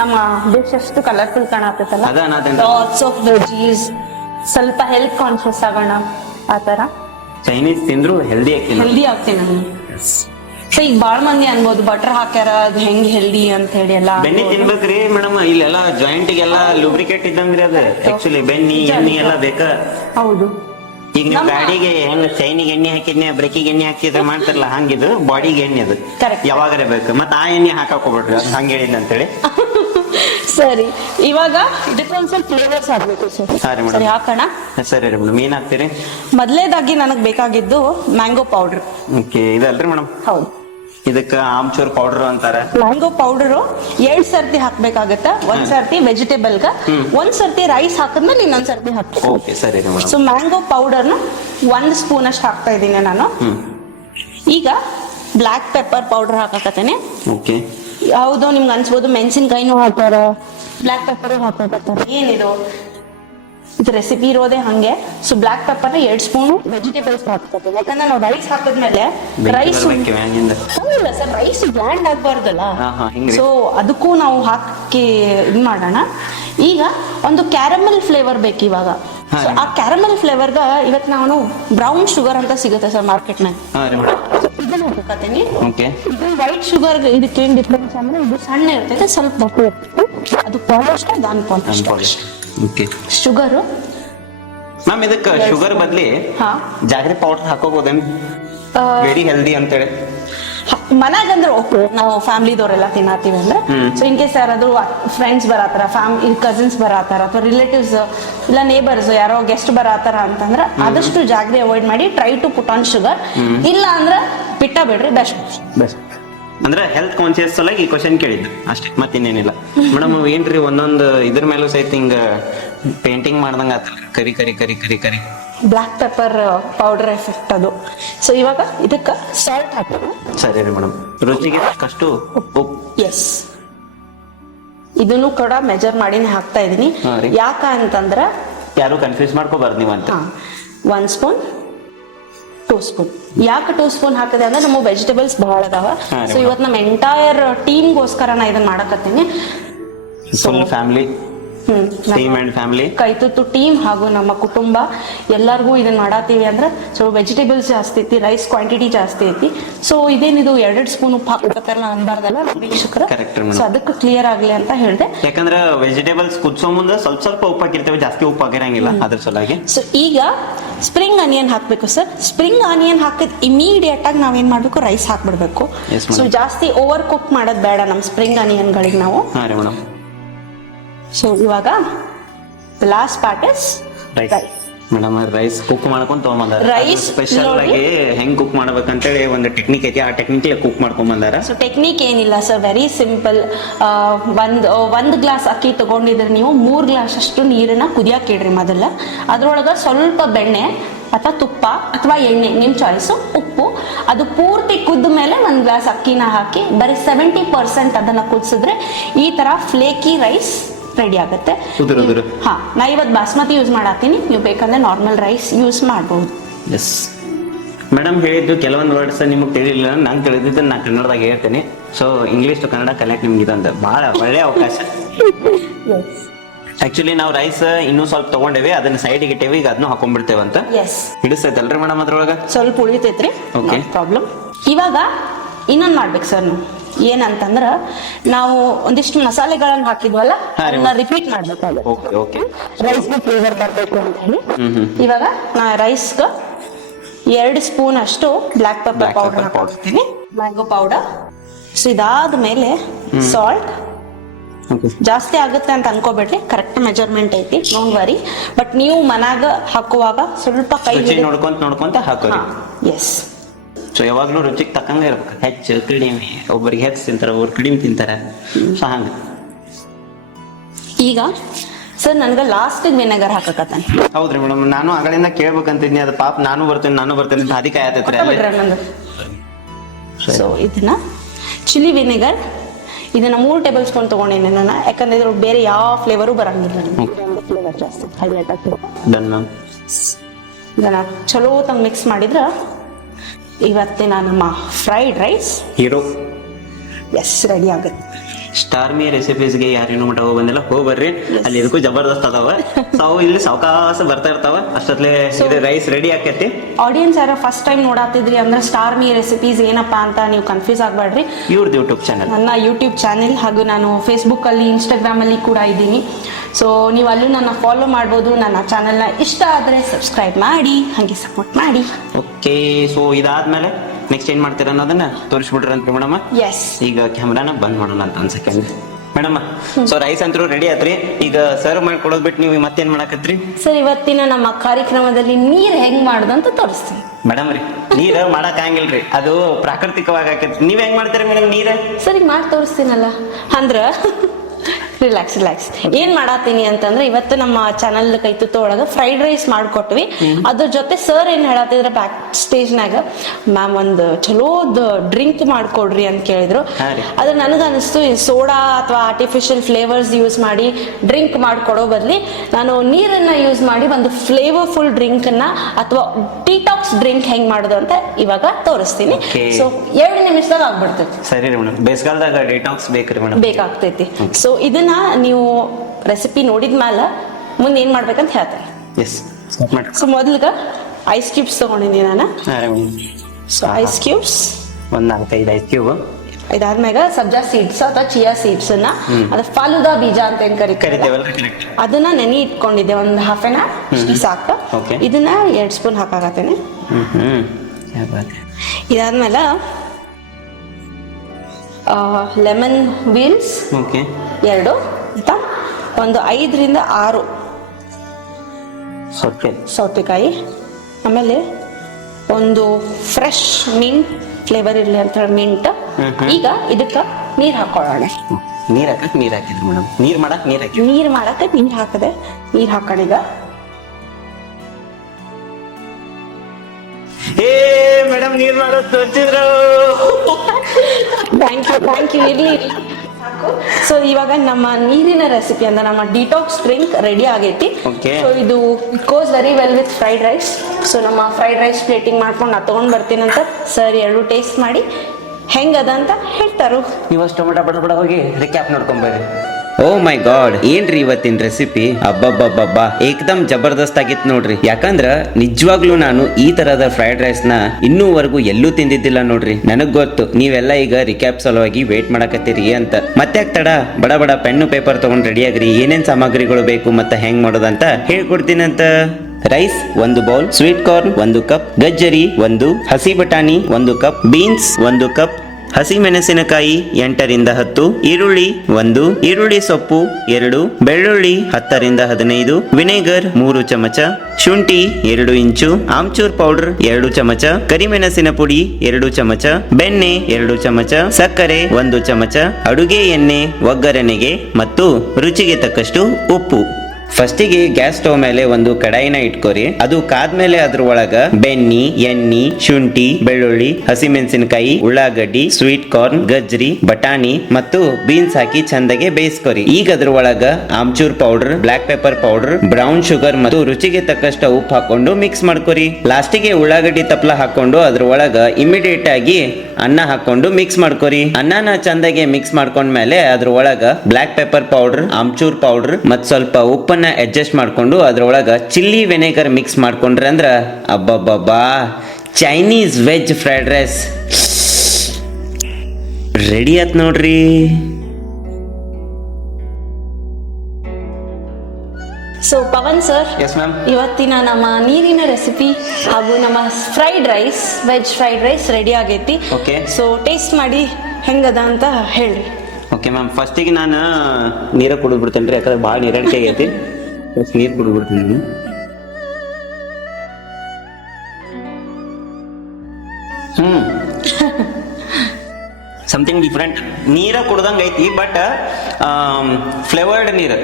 ನಮ್ಮ ಡಿಶ್ ಅಷ್ಟು ಕಲರ್ಫುಲ್ ಕಾಣತ್ತಲ್ಲ, ಲಾಟ್ಸ್ ಆಫ್ ವೆಜ್ಜೀಸ್, ಸ್ವಲ್ಪ ಹೆಲ್ತ್ ಕಾನ್ಶಿಯಸ್ ಆಗೋಣ ಆ ತರ. ಚೈನೀಸ್ ತಿಂದ್ರು ಹೆಲ್ದಿ ಆಗ್ತೀನಿ ನಾನು. ಸೊ ಈಗ ಬಾಳ ಮಂದಿ ಅನ್ಬೋದು ಬಟರ್ ಹಾಕ್ಯಾರ ಅದ್ ಹೆಂಗ್ ಹೆಲ್ದಿ ಅಂತ ಹೇಳಿ ಎಲ್ಲ ಬೆಣ್ಣೆ ತಿನ್ಬೇಕ್ರಿ ಮೇಡಮ್, ಇಲ್ಲೆಲ್ಲ ಜಾಯಿಂಟಿಗೆಲ್ಲ ಲೂಬ್ರಿಕೇಟ್ ಇದ್ದಂಗ್ರಿ ಅದು. ಆಕ್ಚುಲಿ ಬೆಣ್ಣಿ ಎಣ್ಣೆ ಎಲ್ಲ ಬೇಕಾ? ಹೌದು. ಈಗ ನೀವು ಗಾಡಿಗೆ ಹೆಂಗ್ ಚೈನಿಗೆ ಎಣ್ಣೆ ಹಾಕಿದ್ನೆ, ಬ್ರೇಕಿಗೆ ಎಣ್ಣೆ ಹಾಕಿದ್ರೆ ಮಾಡ್ತಾರಲ್ಲ, ಹಂಗಿದು ಬಾಡಿಗೆ ಎಣ್ಣೆ ಅದು Correct. ಯಾವಾಗರೆ ಬೇಕು. ಮತ್ತ ಆ ಎಣ್ಣೆ ಹಾಕಕ್ ಹೋಗ್ಬಿಡ್ರಿ, ಅದು ಹಂಗ ಹೇಳಿಲ್ಲ ಅಂತೇಳಿ. ಸರಿ, ಇವಾಗ ಇದಕ್ಕೆ ಒಂದ್ ಸ್ವಲ್ಪ ಫ್ಲೇವರ್ಸ್ ಹಾಕ್ಬೇಕು ಸರ್. ಸರಿ ಸರಿ ಮೇಡಮ್, ಹಾಕೋಣ. ಸರಿ ರೀ ಮೇಡಮ್. ಏನ್ ಹಾಕ್ತೀರಿ? ಮೊದಲೇದಾಗಿ ನನಗ್ ಬೇಕಾಗಿದ್ದು ಮ್ಯಾಂಗೋ ಪೌಡರ್. ಓಕೆ, ಇದಲ್ರಿ ಮೇಡಮ್? ಹೌದು. ಇದಕ್ಕ ಆಮ್ಚೂರ್ ಪೌಡರ್ ಅಂತಾರ. ಮ್ಯಾಂಗೋ ಪೌಡರ್ 2 ಸರ್ತಿ ಹಾಕ್ಬೇಕಾಗತ್ತ. ಒಂದ್ ಸರ್ತಿ ವೆಜಿಟೇಬಲ್ಗ, ಒಂದ್ ಸರ್ತಿ ರೈಸ್ ಹಾಕಿದ್ಮೇಲೆ ಇನ್ನೊಂದ್ ಸರ್ತಿ ಹಾಕ್ಬೇಕು. ಓಕೆ, ಸರಿ ರೀ ಮೇಡಮ್. ಸೊ ಮ್ಯಾಂಗೋ ಪೌಡರ್ನ 1 ಸ್ಪೂನ್ ಅಷ್ಟು ಹಾಕ್ತಾ ಇದ್ದೀನಿ ನಾನು. ಈಗ ಬ್ಲ್ಯಾಕ್ ಪೆಪ್ಪರ್ ಪೌಡರ್ ಹಾಕಕತ್ತೇನೆ. ಓಕೆ. ಹೌದು, ನಿಮ್ಗೆ ಅನ್ಸ್ಬೋದು ಮೆಣಸಿನ್ಕಾಯಿನೂ ಹಾಕ್ತಾರ, ಬ್ಲ್ಯಾಕ್ ಪೆಪ್ಪರ್ ಹಾಕಕತ್ತಾರ, ಏನಿದು ಇದು ರೆಸಿಪಿ ಇರೋದೇ ಹಂಗೆ. ಸೊ ಬ್ಲ್ಯಾಕ್ ಪೆಪ್ಪರ್ನ 2 ಸ್ಪೂನ್ ವೆಜಿಟೇಬಲ್ಸ್ ಹಾಕ್ತಾರೆ, ಯಾಕಂದ್ರೆ ನಾವು ರೈಸ್ ಹಾಕಿದ್ಮೇಲೆ ರೈಸ್ ಇಲ್ಲ ಸರ್, ರೈಸ್ ಬ್ಲ್ಯಾಂಡ್ ಆಗ್ಬಾರ್ದಲ್ಲ. ಸೊ ಅದಕ್ಕೂ ನಾವು ಹಾಕಿ ಇದು ಮಾಡೋಣ. ಈಗ ಒಂದು ಕ್ಯಾರಮಲ್ ಫ್ಲೇವರ್ ಬೇಕು ಇವಾಗ. ಸೊ ಆ ಕ್ಯಾರಮಲ್ ಫ್ಲೇವರ್ಗ ಇವತ್ತು ನಾನು ಬ್ರೌನ್ ಶುಗರ್ ಅಂತ ಸಿಗುತ್ತೆ ಸರ್ ಮಾರ್ಕೆಟ್ನಾಗ, ಇದನ್ನ ಹಾಕತ್ತೀನಿ. ಇದು ವೈಟ್ ಶುಗರ್ ಇದಕ್ಕೆ ಏನ್ ಡಿಫ್ರೆನ್ಸ್ ಅಂದ್ರೆ ಇದು ಸಣ್ಣ ಇರ್ತೈತೆ, ಸ್ವಲ್ಪ ದಪ್ಪ ಇರ್ತೈತೆ. ಅದು ಪಾಲಿಶ್, ಅದು ಅನ್ಪಾಲಿಶ್ ಶುಗರ್. ಮ್ಯಾಮ್, ಇದಕ್ಕ ಶುಗರ್ ಬದ್ಲಿ ಜಾಗ್ರಿ ಪೌಡರ್ ಹಾಕೋಬಹುದೇನು? ವೆರಿ ಹೆಲ್ದಿ ಅಂತೇಳಿ ಮನ್ಯಾಗಂದ್ರೆ ಓಕೆ, ನಾವು ಫ್ಯಾಮಿಲಿದವರೆಲ್ಲ ತಿನ್ನತ್ತೀವಿ ಅಂದ್ರೆ. ಸೊ ಇನ್ ಕೇಸ್ ಯಾರಾದ್ರೂ ಫ್ರೆಂಡ್ಸ್ ಬರತ್ತಾರ, ಕಸಿನ್ಸ್ ಬರತ್ತಾರ, ಅಥವಾ ರಿಲೇಟಿವ್ಸ್ ಇಲ್ಲ ನೇಬರ್ಸ್ ಯಾರೋ ಗೆಸ್ಟ್ ಬರತ್ತಾರ ಅಂತಂದ್ರೆ ಆದಷ್ಟು ಜಾಗ್ರಿ ಅವಾಯ್ಡ್ ಮಾಡಿ. Try to put on sugar. ಇಲ್ಲ ಅಂದ್ರೆ ಬಿಟ್ಟ ಬಿಡ್ರಿ, ಬೆಸ್ಟ್. ಅಂದ್ರೆ ಹೆಲ್ತ್ ಕಾನ್ಶಿಯಸ್ ಸಲುವಾಗಿ ಈ ಕ್ವಶನ್ ಕೇಳಿದ್ದು ಅಷ್ಟೇ, ಮತ್ತಿನ್ನೇನಿಲ್ಲ. ಮೇಡಮ್ ಏನ್ರಿ ಒಂದೊಂದು ಇದ್ರ ಮೇಲೂ ಸಹಿತ ಹಿಂಗ ಪೇಂಟಿಂಗ್ ಮಾಡ್ದಂಗ ಆತಲ್ಲ, ಕರಿ ಕರಿ ಕರಿ ಕರಿ ಕರಿ. ಬ್ಲ್ಯಾಕ್ ಪೆಪ್ಪರ್ ಪೌಡರ್ ಎಫೆಕ್ಟ್ ಅದು. ಸೊ ಇವಾಗ ಇದಕ್ಕ ಸಾಲ್ಟ್ ಹಾಕೋಣ. ಸರಿ ರೀ ಮೇಡಮ್. ರುಚಿಗೆ ತಕ್ಕಷ್ಟು ಉಪ್ಪು. ಎಸ್, ಇದನ್ನು ಕೂಡ ಮೆಜರ್ ಮಾಡಿನೇ ಹಾಕ್ತಾ ಇದೀನಿ. ಯಾಕ ಅಂತಂದ್ರ ಯಾರು ಕನ್ಫ್ಯೂಸ್ ಮಾಡ್ಕೋಬಾರ್ದು ನೀವು ಅಂತ. 1 ಸ್ಪೂನ್ 2 ಸ್ಪೂನ್. ಯಾಕೆ 2 ಸ್ಪೂನ್ ಹಾಕಿದೆ ಅಂದ್ರೆ ನಮ್ಮ ವೆಜಿಟೇಬಲ್ಸ್ ಬಹಳ ಅದಾವ. ಸೊ ಇವತ್ತು ನಮ್ಮ ಎಂಟೈರ್ ಟೀಮ್ಗೋಸ್ಕರ ನಾ ಇದನ್ನ ಮಾಡಕತ್ತೀನಿ. Full family, team and family, Kaituttu team ಹಾಗೂ ನಮ್ಮ ಕುಟುಂಬ ಎಲ್ಲರಿಗೂ ಇದನ್ನ ಮಾಡಾತೀವಿ ಅಂದ್ರೆ. ಸೊ ವೆಜಿಟೇಬಲ್ಸ್ ಜಾಸ್ತಿ ಐತಿ, ರೈಸ್ ಕ್ವಾಂಟಿಟಿ ಜಾಸ್ತಿ ಐತಿ. ಸೊ ಇದೇನಿದು 2 ಸ್ಪೂನ್ ಉಪ್ಪು ಹಾಕತ್ತಾರಲ್ಲ ಅನ್ಬಾರ್ದಲ್ಲ ವೀಕ್ಷಕರ. ಸೊ ಅದಕ್ಕೆ ಕ್ಲಿಯರ್ ಆಗ್ಲಿ ಅಂತ ಹೇಳಿದೆ. ಯಾಕಂದ್ರೆ ವೆಜಿಟೇಬಲ್ಸ್ ಕುದಿಸೋ ಮುಂದೆ ಸ್ವಲ್ಪ ಉಪ್ಪು ಹಾಕಿರ್ತೇವೆ, ಜಾಸ್ತಿ ಉಪ್ಪು ಹಾಕಿರಂಗಿಲ್ಲ ಅದ್ರ ಸಲುವಾಗಿ. ಸೊ ಈಗ ಸ್ಪ್ರಿಂಗ್ ಆನಿಯನ್ ಹಾಕ್ಬೇಕು ಸರ್. ಸ್ಪ್ರಿಂಗ್ ಆನಿಯನ್ ಹಾಕಿದ್ ಇಮಿಡಿಯೇಟ್ ಆಗಿ ನಾವೇನ್ ಮಾಡ್ಬೇಕು, ರೈಸ್ ಹಾಕ್ಬಿಡ್ಬೇಕು. ಸೊ ಜಾಸ್ತಿ ಓವರ್ ಕುಕ್ ಮಾಡೋದ್ ಬೇಡ ನಮ್ಮ ಸ್ಪ್ರಿಂಗ್ ಆನಿಯನ್ಗಳಿಗೆ ನಾವು. ಸೊ ಇವಾಗ last part is rice. Madam, rice cook ಮಾಡ್ಕೊಂಡ್ ತಗೊಂಬಂದಾರ. ರೈಸ್ ಸ್ಪೆಷಲ್ ಆಗಿ ಹೆಂಗ್ ಕುಕ್ ಮಾಡ್ಬೇಕಂತೇಳಿ ಒಂದು ಟೆಕ್ನಿಕ್ ಐತಿ, ಆ ಟೆಕ್ನಿಕ್ ಕುಕ್ ಮಾಡ್ಕೊಂಡ್ ಬಂದಾರ. ಸೊ ಟೆಕ್ನಿಕ್ ಏನಿಲ್ಲ ಸರ್, ವೆರಿ ಸಿಂಪಲ್. ಒಂದ್ ಗ್ಲಾಸ್ ಅಕ್ಕಿ ತಗೊಂಡಿದ್ರೆ ನೀವು 3 ಗ್ಲಾಸ್ ಅಷ್ಟು ನೀರನ್ನ ಕುದಿಯಕ್ ಇಡ್ರಿ ಮೊದಲ. ಅದ್ರೊಳಗ ಸ್ವಲ್ಪ ಬೆಣ್ಣೆ ಅಥವಾ ತುಪ್ಪ ಅಥವಾ ಎಣ್ಣೆ, ನಿಮ್ ಚಾಯ್ಸು, ಉಪ್ಪು. ಅದು ಪೂರ್ತಿ ಕುದ್ದ ಮೇಲೆ 1 ಗ್ಲಾಸ್ ಅಕ್ಕಿನ ಹಾಕಿ ಬರೀ 70% ಅದನ್ನ ಕುದಿಸಿದ್ರೆ ಈ ತರ ಫ್ಲೇಕಿ ರೈಸ್ ರೆಡಿ ಆಗುತ್ತೆ. ನಾ ಇವತ್ತು ಬಾಸ್ಮತಿ ಯೂಸ್ ಮಾಡತ್ತೀನಿ, ನೀವು ಬೇಕಂದ್ರೆ ನಾರ್ಮಲ್ ರೈಸ್ ಯೂಸ್ ಮಾಡಬಹುದು. ಎಸ್ ಮೇಡಮ್, ಹೇಳಿದ್ದು ಕೆಲವೊಂದು ವರ್ಡ್ಸ್ ನಿಮಗೆ ತಿಳಿಲಿಲ್ಲ, ನಂಗೆ ತಿಳಿದಿದ್ದು ನಾನು ಕನ್ನಡದಾಗ ಹೇಳ್ತೇನೆ. So English to Kannada collect ನಿಮ್ಗೆ ಇದೊಂದು ಬಹಳ ಒಳ್ಳೆ ಅವಕಾಶ. ಆಕ್ಚುಲಿ ನಾವು ರೈಸ್ ಇನ್ನೂ ಸ್ವಲ್ಪ ತಗೊಂಡೇವಿ, ಅದನ್ನ ಸೈಡ್ಗೆ ಇಟ್ಟೇವಿ, ಈಗ ಅದನ್ನು ಹಾಕೊಂಡ್ಬಿಡ್ತೇವೆ ಅಂತ. ಹಿಡಿಸ್ತೈತಲ್ರಿ ಮೇಡಮ್ ಅದ್ರೊಳಗ? ಸ್ವಲ್ಪ ಉಳಿತೈತ್ರಿ, ಪ್ರಾಬ್ಲಮ್. ಇವಾಗ ಇನ್ನೊಂದ್ ಮಾಡ್ಬೇಕು ಸರ್ ನಾವು. ಏನಂತಂದ್ರ ನಾವು ಒಂದಿಷ್ಟು ಮಸಾಲೆಗಳನ್ನ ಹಾಕಿದ್ವಲ್ಲ, ಅದನ್ನ ರಿಪೀಟ್ ಮಾಡ್ಬೇಕಾಗುತ್ತೆ. ರೈಸ್ಗೆ ಫ್ಲೇವರ್ ಬರ್ಬೇಕು ಅಂತ ಹೇಳಿ ಇವಾಗ ನಾ ರೈಸ್ಗೆ 2 ಸ್ಪೂನ್ ಅಷ್ಟು ಬ್ಲ್ಯಾಕ್ ಪೆಪ್ಪರ್ ಪೌಡರ್ ಹಾಕ್ತೀನಿ, ಮ್ಯಾಂಗೋ ಪೌಡರ್. ಸೊ ಇದಾದ ಮೇಲೆ ಸಾಲ್ಟ್. ಜಾಸ್ತಿ ಆಗುತ್ತೆ ಅಂತ ಅನ್ಕೋಬೇಡ್ರಿ, ಕರೆಕ್ಟ್ ಮೆಜರ್ಮೆಂಟ್ ಐತಿ, ಡೋಂಟ್ ವರಿ. ಬಟ್ ನೀವು ಮನ್ಯಾಗ ಹಾಕುವಾಗ ಸ್ವಲ್ಪ ಕೈ ನೋಡ್ಕೊಂತ ಹಾಕೋರಿ. ಎಸ್. ಸೊ ಯಾವಾಗ್ಲೂ ರುಚಿಗೆ ತಕ್ಕಂಗೆ ಇರ್ಬೇಕು, ಹೆಚ್ಚು ಕಡಿಮೆ. ಒಬ್ಬರಿಗೆ ಹೆಚ್ಚು ತಿಂತಾರೆ, ಒಬ್ರು ಕಡಿಮೆ ತಿಂತಾರೆ. ಸೊ ಹಂಗ ಈಗ ಸರ್ ನನ್ಗ ಲಾಸ್ಟ್ ವಿನೆಗರ್ ಹಾಕಕತ್ತಾನೆ. ಹೌದ್ರಿ ಮೇಡಮ್, ನಾನು ಆಗಲಿಂದ ಕೇಳ್ಬೇಕಂತಿದ್ನಿ, ಅದು ಪಾಪ ನಾನು ಬರ್ತೇನೆ ದಾದಿ ಕಾಯತೈತ್ರಿ. ಸೊ ಇದನ್ನ ಚಿಲ್ಲಿ ವಿನೆಗರ್, ಇದನ್ನ 3 ಟೇಬಲ್ ಸ್ಪೂನ್ ತಗೊಂಡಿನಿ ನಾನು, ಯಾಕಂದ್ರೆ ಇದ್ರ ಬೇರೆ ಯಾವ ಫ್ಲೇವರು ಬರಂಗಿಲ್ಲ, ಫ್ಲೇವರ್ ಜಾಸ್ತಿ ಹೈಲೈಟ್ ಆಗ್ತದೆ. ಇದನ್ನ ಚಲೋ ತಂಗ್ ಮಿಕ್ಸ್ ಮಾಡಿದ್ರ ಇವತ್ತಿನ ನಮ್ಮ ಫ್ರೈಡ್ ರೈಸ್ ಹೀರೋ ರೆಡಿ ಆಗುತ್ತೆ. ಸ್ಟಾರ್ಮಿ ರೆಸಿಪೀಸ್ಗೆ ಯಾರೇನು ಮಟ್ಟ ಹೋಗಿ ಬಂದಿಲ್ಲ, ಹೋಗಿ ಬರ್ರಿ, ಅಲ್ಲಿ ಇದಕ್ಕೂ ಜಬರ್ದಸ್ತ್ ಅದಾವ. ಅವು ಇಲ್ಲಿ ಸಾವಕಾಶ ಬರ್ತಾ ಇರ್ತಾವ, ಅಷ್ಟೊತ್ಲೆ ರೈಸ್ ರೆಡಿ ಆಕೈತಿ. ಆಡಿಯನ್ಸ್ ಯಾರೋ ಫಸ್ಟ್ ಟೈಮ್ ನೋಡಾತಿದ್ರಿ ಅಂದ್ರೆ ಸ್ಟಾರ್ ಮೀ ರೆಸಿಪೀಸ್ ಏನಪ್ಪಾ ಅಂತ ನೀವು ಕನ್ಫ್ಯೂಸ್ ಆಗ್ಬೇಡ್ರಿ. ಇವ್ರದ್ದು ಯೂಟ್ಯೂಬ್ ಚಾನಲ್, ನನ್ನ ಯೂಟ್ಯೂಬ್ ಚಾನೆಲ್, ಹಾಗೂ ನಾನು ಫೇಸ್ಬುಕ್ ಅಲ್ಲಿ ಇನ್ಸ್ಟಾಗ್ರಾಮ್ ಅಲ್ಲಿ ಕೂಡ ಇದ್ದೀನಿ. ಸೊ ನೀವು ಅಲ್ಲೂ ನನ್ನ ಫಾಲೋ ಮಾಡ್ಬೋದು. ನನ್ನ ಚಾನೆಲ್ನ ಇಷ್ಟ ಆದರೆ ಸಬ್ಸ್ಕ್ರೈಬ್ ಮಾಡಿ, ಹಾಗೆ ಸಪೋರ್ಟ್ ಮಾಡಿ. ಓಕೆ, ಸೊ ಇದಾದ್ಮೇಲೆ ನೆಕ್ಸ್ಟ್ ಏನ್ ಮಾಡ್ತೀರ ಅನ್ನೋದನ್ನ ತೋರಿಸ್ಬಿಡ್ರಂತ್ರಿ ಮೇಡಮ್. ಎಸ್, ಈಗ ಕ್ಯಾಮ್ರಾನ ಬಂದ್ ಮಾಡೋಣ ಅಂತ ಒಂದ್ ಸೆಕೆಂಡ್ ಮೇಡಮ್. ಸೊ ರೈಸ್ ಅಂತೂ ರೆಡಿ ಆತ್ರಿ, ಈಗ ಸರ್ವ್ ಮಾಡ್ಕೊಡೋದ್ ಬಿಟ್ಟು ನೀವು ಮತ್ತೇನ್ ಮಾಡಾಕತ್ರಿ? ಸರ್ ಇವತ್ತಿನ ನಮ್ಮ ಕಾರ್ಯಕ್ರಮದಲ್ಲಿ ನೀರ್ ಹೆಂಗ್ ಮಾಡುದು ಅಂತ ತೋರಿಸ್ತೀನಿ. ಮೇಡಮ್ ರೀ, ನೀರ್ ಮಾಡಕ್ ಆಗಂಗಿಲ್ರಿ, ಅದು ಪ್ರಾಕೃತಿಕವಾಗಿ ಆಕೈತಿ. ನೀವ್ ಹೆಂಗ್ ಮಾಡ್ತೀರಿ ಮೇಡಮ್ ನೀರ್? ಸರಿ ಮಾಡಿ ತೋರಿಸ್ತೀನಲ್ಲ. ಅಂದ್ರ ರಿಲ್ಯಾಕ್ಸ್ ಏನ್ ಮಾಡಾತೀನಿ ಅಂತಂದ್ರೆ, ಇವತ್ತು ನಮ್ಮ ಚಾನಲ್ ಕೈತುತ್ತು ಒಳಗ ಫ್ರೈಡ್ ರೈಸ್ ಮಾಡ್ಕೊಟ್ವಿ. ಅದ್ರ ಜೊತೆ ಸರ್ ಏನ್ ಹೇಳತ್ತಿದ್ರ ಬ್ಯಾಕ್ ಸ್ಟೇಜ್ನಾಗ, ಮ್ಯಾಮ್ ಒಂದು ಚಲೋದ್ ಡ್ರಿಂಕ್ ಮಾಡ್ಕೊಡ್ರಿ ಅಂತ ಕೇಳಿದ್ರು. ಅದ್ರ ನನಗ ಅನಿಸ್ತು ಸೋಡಾ ಅಥವಾ ಆರ್ಟಿಫಿಷಿಯಲ್ ಫ್ಲೇವರ್ಸ್ ಯೂಸ್ ಮಾಡಿ ಡ್ರಿಂಕ್ ಮಾಡ್ಕೊಡೋ ಬದ್ಲಿ ನಾನು ನೀರನ್ನ ಯೂಸ್ ಮಾಡಿ ಒಂದು ಫ್ಲೇವರ್ಫುಲ್ ಡ್ರಿಂಕ್ ಅನ್ನ ಅಥವಾ ಡಿಟಾಕ್ಸ್ ಡ್ರಿಂಕ್ ಹೆಂಗ್ ಮಾಡೋದು ಅಂತ ಇವಾಗ ತೋರಿಸ್ತೀನಿ. ಸೊ 2 ನಿಮಿಷದಾಗ ಆಗ್ಬಿಡ್ತೈತಿ. ಸರಿ ರೀ ಮೇಡಮ್, ಬೇಸಿಗೆಲ್ದಾಗ ಡಿಟಾಕ್ಸ್ ಬೇಕ್ರಿ ಮೇಡಮ್, ಬೇಕಾಗ್ತೈತಿ. ಸೊ ಇದನ್ನ ನೀವು ರೆಸಿಪಿ ನೋಡಿದ್ಮೇಲೆ ಮುಂದೆ ಏನ್ ಮಾಡ್ಬೇಕಂತ ಹೇಳ್ತೇನೆ. ಸೊ ಮೊದಲಿಗೆ ಐಸ್ ಕ್ಯೂಬ್ಸ್ ತಗೊಂಡಿದ್ದೀನಿ ನಾನು. ಸೊ ಐಸ್ ಕ್ಯೂಬ್ಸ್ ಒಂದ್ 4-5 ಐಸ್ ಕ್ಯೂಬ್. ಇದಾದ್ಮ್ಯಾಗ ಸಬ್ಜಾ ಸೀಡ್ಸ್ ಅಥವಾ ಚಿಯಾ ಸೀಡ್ಸ್ ಅನ್ನ, ಅದ ಫಾಲುದಾ ಬೀಜ ಅಂತ ಏನ್ ಕರಿತೇವೆ, ಅದನ್ನ ನೆನೆ ಇಟ್ಕೊಂಡಿದ್ದೆ ಒಂದು ಹಾಫ್ ಆನ್ ಅವರ್ ಸಾಕು. ಇದನ್ನ 2 ಸ್ಪೂನ್ ಹಾಕಾಗತ್ತೇನೆ. ಇದಾದ್ಮೇಲೆ ಲೆಮನ್ ವೀಲ್ಸ್ 2, ಆಯ್ತಾ, ಒಂದು 5ರಿಂದ 6 ಸೌತೆಕಾಯಿ, ಆಮೇಲೆ ಒಂದು ಫ್ರೆಶ್ ಮಿಂಟ್ ಫ್ಲೇವರ್ ಇರಲಿ ಅಂತ ಹೇಳಿ ಮಿಂಟ್. ಈಗ ಇದಕ್ಕ ನೀರ್ ಹಾಕೊಳ್ಳೋಣ. ನೀರ್ ಹಾಕಿದ್ರಿ ಮೇಡಮ್, ನೀರ್ ಮಾಡಕ್ ನೀರ್ ಹಾಕದೆ. ನೀರ್ ಹಾಕೋಣ ಈಗ. ಮೇಡಮ್ ನೀರ್ ಮಾಡೋದು ತೋರಿಸಿದ್ರು. ಥ್ಯಾಂಕ್ ಯು ಇರ್ಲಿ. ಸೊ ಇವಾಗ ನಮ್ಮ ನೀರಿನ ರೆಸಿಪಿ ಅಂದ್ರೆ ನಮ್ಮ ಡಿಟಾಕ್ಸ್ ಡ್ರಿಂಕ್ ರೆಡಿ ಆಗೈತಿ. ಸೊ ಇದು goes very well with fried rice. So ನಮ್ಮ ಫ್ರೈಡ್ ರೈಸ್ ಪ್ಲೇಟಿಂಗ್ ಮಾಡ್ಕೊಂಡು ನಾ ತಗೊಂಡ್ ಬರ್ತೀನಂತ ಸರ್ 2 ಟೇಸ್ಟ್ ಮಾಡಿ ಹೆಂಗದ ಅಂತ ಹೇಳ್ತಾರು. ಇವಷ್ಟು ಟೊಮೆಟೊ ಬಡ ಹೋಗಿ ರಿಕ್ಯಾಪ್ ನೋಡ್ಕೊಂಬರ್ರಿ. ಓ ಮೈ ಗಾಡ್, ಏನ್ರಿ ಇವತ್ತಿನ ರೆಸಿಪಿ? ಅಬ್ಬಬ್ಬಬ್ಬಾ, ಏಕದಮ್ ಜಬರ್ದಸ್ತ್ ಆಗಿತ್ತು ನೋಡ್ರಿ. ಯಾಕಂದ್ರ ನಿಜವಾಗ್ಲೂ ನಾನು ಈ ತರದ ಫ್ರೈಡ್ ರೈಸ್ ನ ಇನ್ನೂವರೆಗೂ ಎಲ್ಲೂ ತಿಂದಿದ್ದಿಲ್ಲ ನೋಡ್ರಿ. ನನಗ್ ಗೊತ್ತು ನೀವೆಲ್ಲ ಈಗ ರಿಕ್ಯಾಪ್ ಸಲುವಾಗಿ ವೇಟ್ ಮಾಡಕತ್ತೀರಿ ಅಂತ. ಮತ್ತೆ ತಡ, ಬಡ ಪೆನ್ನು ಪೇಪರ್ ತಗೊಂಡ್ ರೆಡಿ ಆಗ್ರಿ. ಏನೇನ್ ಸಾಮಗ್ರಿಗಳು ಬೇಕು ಮತ್ತೆ ಹೆಂಗ್ ಮಾಡೋದಂತ ಹೇಳ್ಕೊಡ್ತೀನಂತ. Rice 1 bowl, sweet corn 1 cup, ಗಜ್ಜರಿ 1, ಹಸಿ ಬಟಾಣಿ 1 ಕಪ್, ಬೀನ್ಸ್ 1 ಕಪ್, ಹಸಿ ಮೆಣಸಿನಕಾಯಿ 8ರಿಂದ 10, ಈರುಳ್ಳಿ 1, ಈರುಳ್ಳಿ ಸೊಪ್ಪು 2, ಬೆಳ್ಳುಳ್ಳಿ 10ರಿಂದ 15, ವಿನೆಗರ್ 3 ಚಮಚ, ಶುಂಠಿ 2 ಇಂಚು, ಆಮ್ಚೂರ್ ಪೌಡರ್ 2 ಚಮಚ, ಕರಿಮೆಣಸಿನ ಪುಡಿ 2 ಚಮಚ, ಬೆಣ್ಣೆ 2 ಚಮಚ, ಸಕ್ಕರೆ 1 ಚಮಚ, ಅಡುಗೆ ಎಣ್ಣೆ ಒಗ್ಗರಣೆಗೆ ಮತ್ತು ರುಚಿಗೆ ತಕ್ಕಷ್ಟು ಉಪ್ಪು. ಫಸ್ಟಿಗೆ ಗ್ಯಾಸ್ ಸ್ಟವ್ ಮೇಲೆ ಒಂದು ಕಡಾಯಿನ ಇಟ್ಕೋರಿ. ಅದು ಕಾದ್ಮೇಲೆ ಅದ್ರ ಒಳಗ ಬೆಣ್ಣಿ, ಎಣ್ಣೆ, ಶುಂಠಿ, ಬೆಳ್ಳುಳ್ಳಿ, ಹಸಿಮೆಣಸಿನಕಾಯಿ, ಉಳ್ಳಾಗಡ್ಡಿ, ಸ್ವೀಟ್ ಕಾರ್ನ್, ಗಜ್ರಿ, ಬಟಾಣಿ ಮತ್ತು ಬೀನ್ಸ್ ಹಾಕಿ ಚಂದಗೆ ಬೇಯಿಸ್ಕೋರಿ. ಈಗ ಅದ್ರ ಒಳಗ amchur powder, black pepper powder, brown sugar ಮತ್ತು ರುಚಿಗೆ ತಕ್ಕಷ್ಟ ಉಪ್ಪು ಹಾಕೊಂಡು ಮಿಕ್ಸ್ ಮಾಡ್ಕೋರಿ. ಲಾಸ್ಟಿಗೆ ಉಳ್ಳಾಗಡ್ಡಿ ತಪ್ಪಲ ಹಾಕೊಂಡು ಅದ್ರ ಒಳಗ ಇಮಿಡಿಯೇಟ್ ಆಗಿ ಅನ್ನ ಹಾಕೊಂಡು ಮಿಕ್ಸ್ ಮಾಡ್ಕೋರಿ. ಅನ್ನನ ಚಂದಗೆ ಮಿಕ್ಸ್ ಮಾಡ್ಕೊಂಡ್ಮೇಲೆ ಅದ್ರ ಒಳಗ black pepper powder, amchur powder ಮತ್ ಸ್ವಲ್ಪ ಉಪ್ಪನ್ನ ಅಡ್ಜಸ್ಟ್ ಮಾಡ್ಕೊಂಡು ಅದ್ರೊಳಗ ಚಿಲ್ಲಿ ವಿನೆಗರ್ ಮಿಕ್ಸ್ ಮಾಡ್ಕೊಂಡ್ರೆ ಅಂದ್ರ ಅಬ್ಬಬ್ಬಬ್ಬಾ, Chinese veg fried rice ready ಆತ್ ನೋಡ್ರಿ. So Pavan sir, yes ma'am, ಇವತ್ತಿನ ನಮ್ಮ ನೀರಿನ ರೆಸಿಪಿ ಹಾಗೂ ನಮ್ಮ fried rice, veg fried rice ready ಆಗೈತಿ. ಓಕೆ, ಸೊ ಟೇಸ್ಟ್ ಮಾಡಿ ಹೆಂಗದ ಅಂತ ಹೇಳ್ರಿ. ಓಕೆ ಮ್ಯಾಮ್, ಫಸ್ಟಿಗೆ ನಾನು ನೀರ ಕುಡಿದ್ಬಿಡ್ತೇನೆ ರೀ, ಯಾಕಂದ್ರೆ ಭಾಳ ನೀರಡಿಕೆ ಆಗೈತಿ. ನೀರು ಕುಡಿದ್ಬಿಡ್ತೀನಿ. Something different. ನೀರ ಕುಡ್ದಂಗ ಐತಿ, ಬಟ್ ಫ್ಲೇವರ್ಡ್ ನೀರು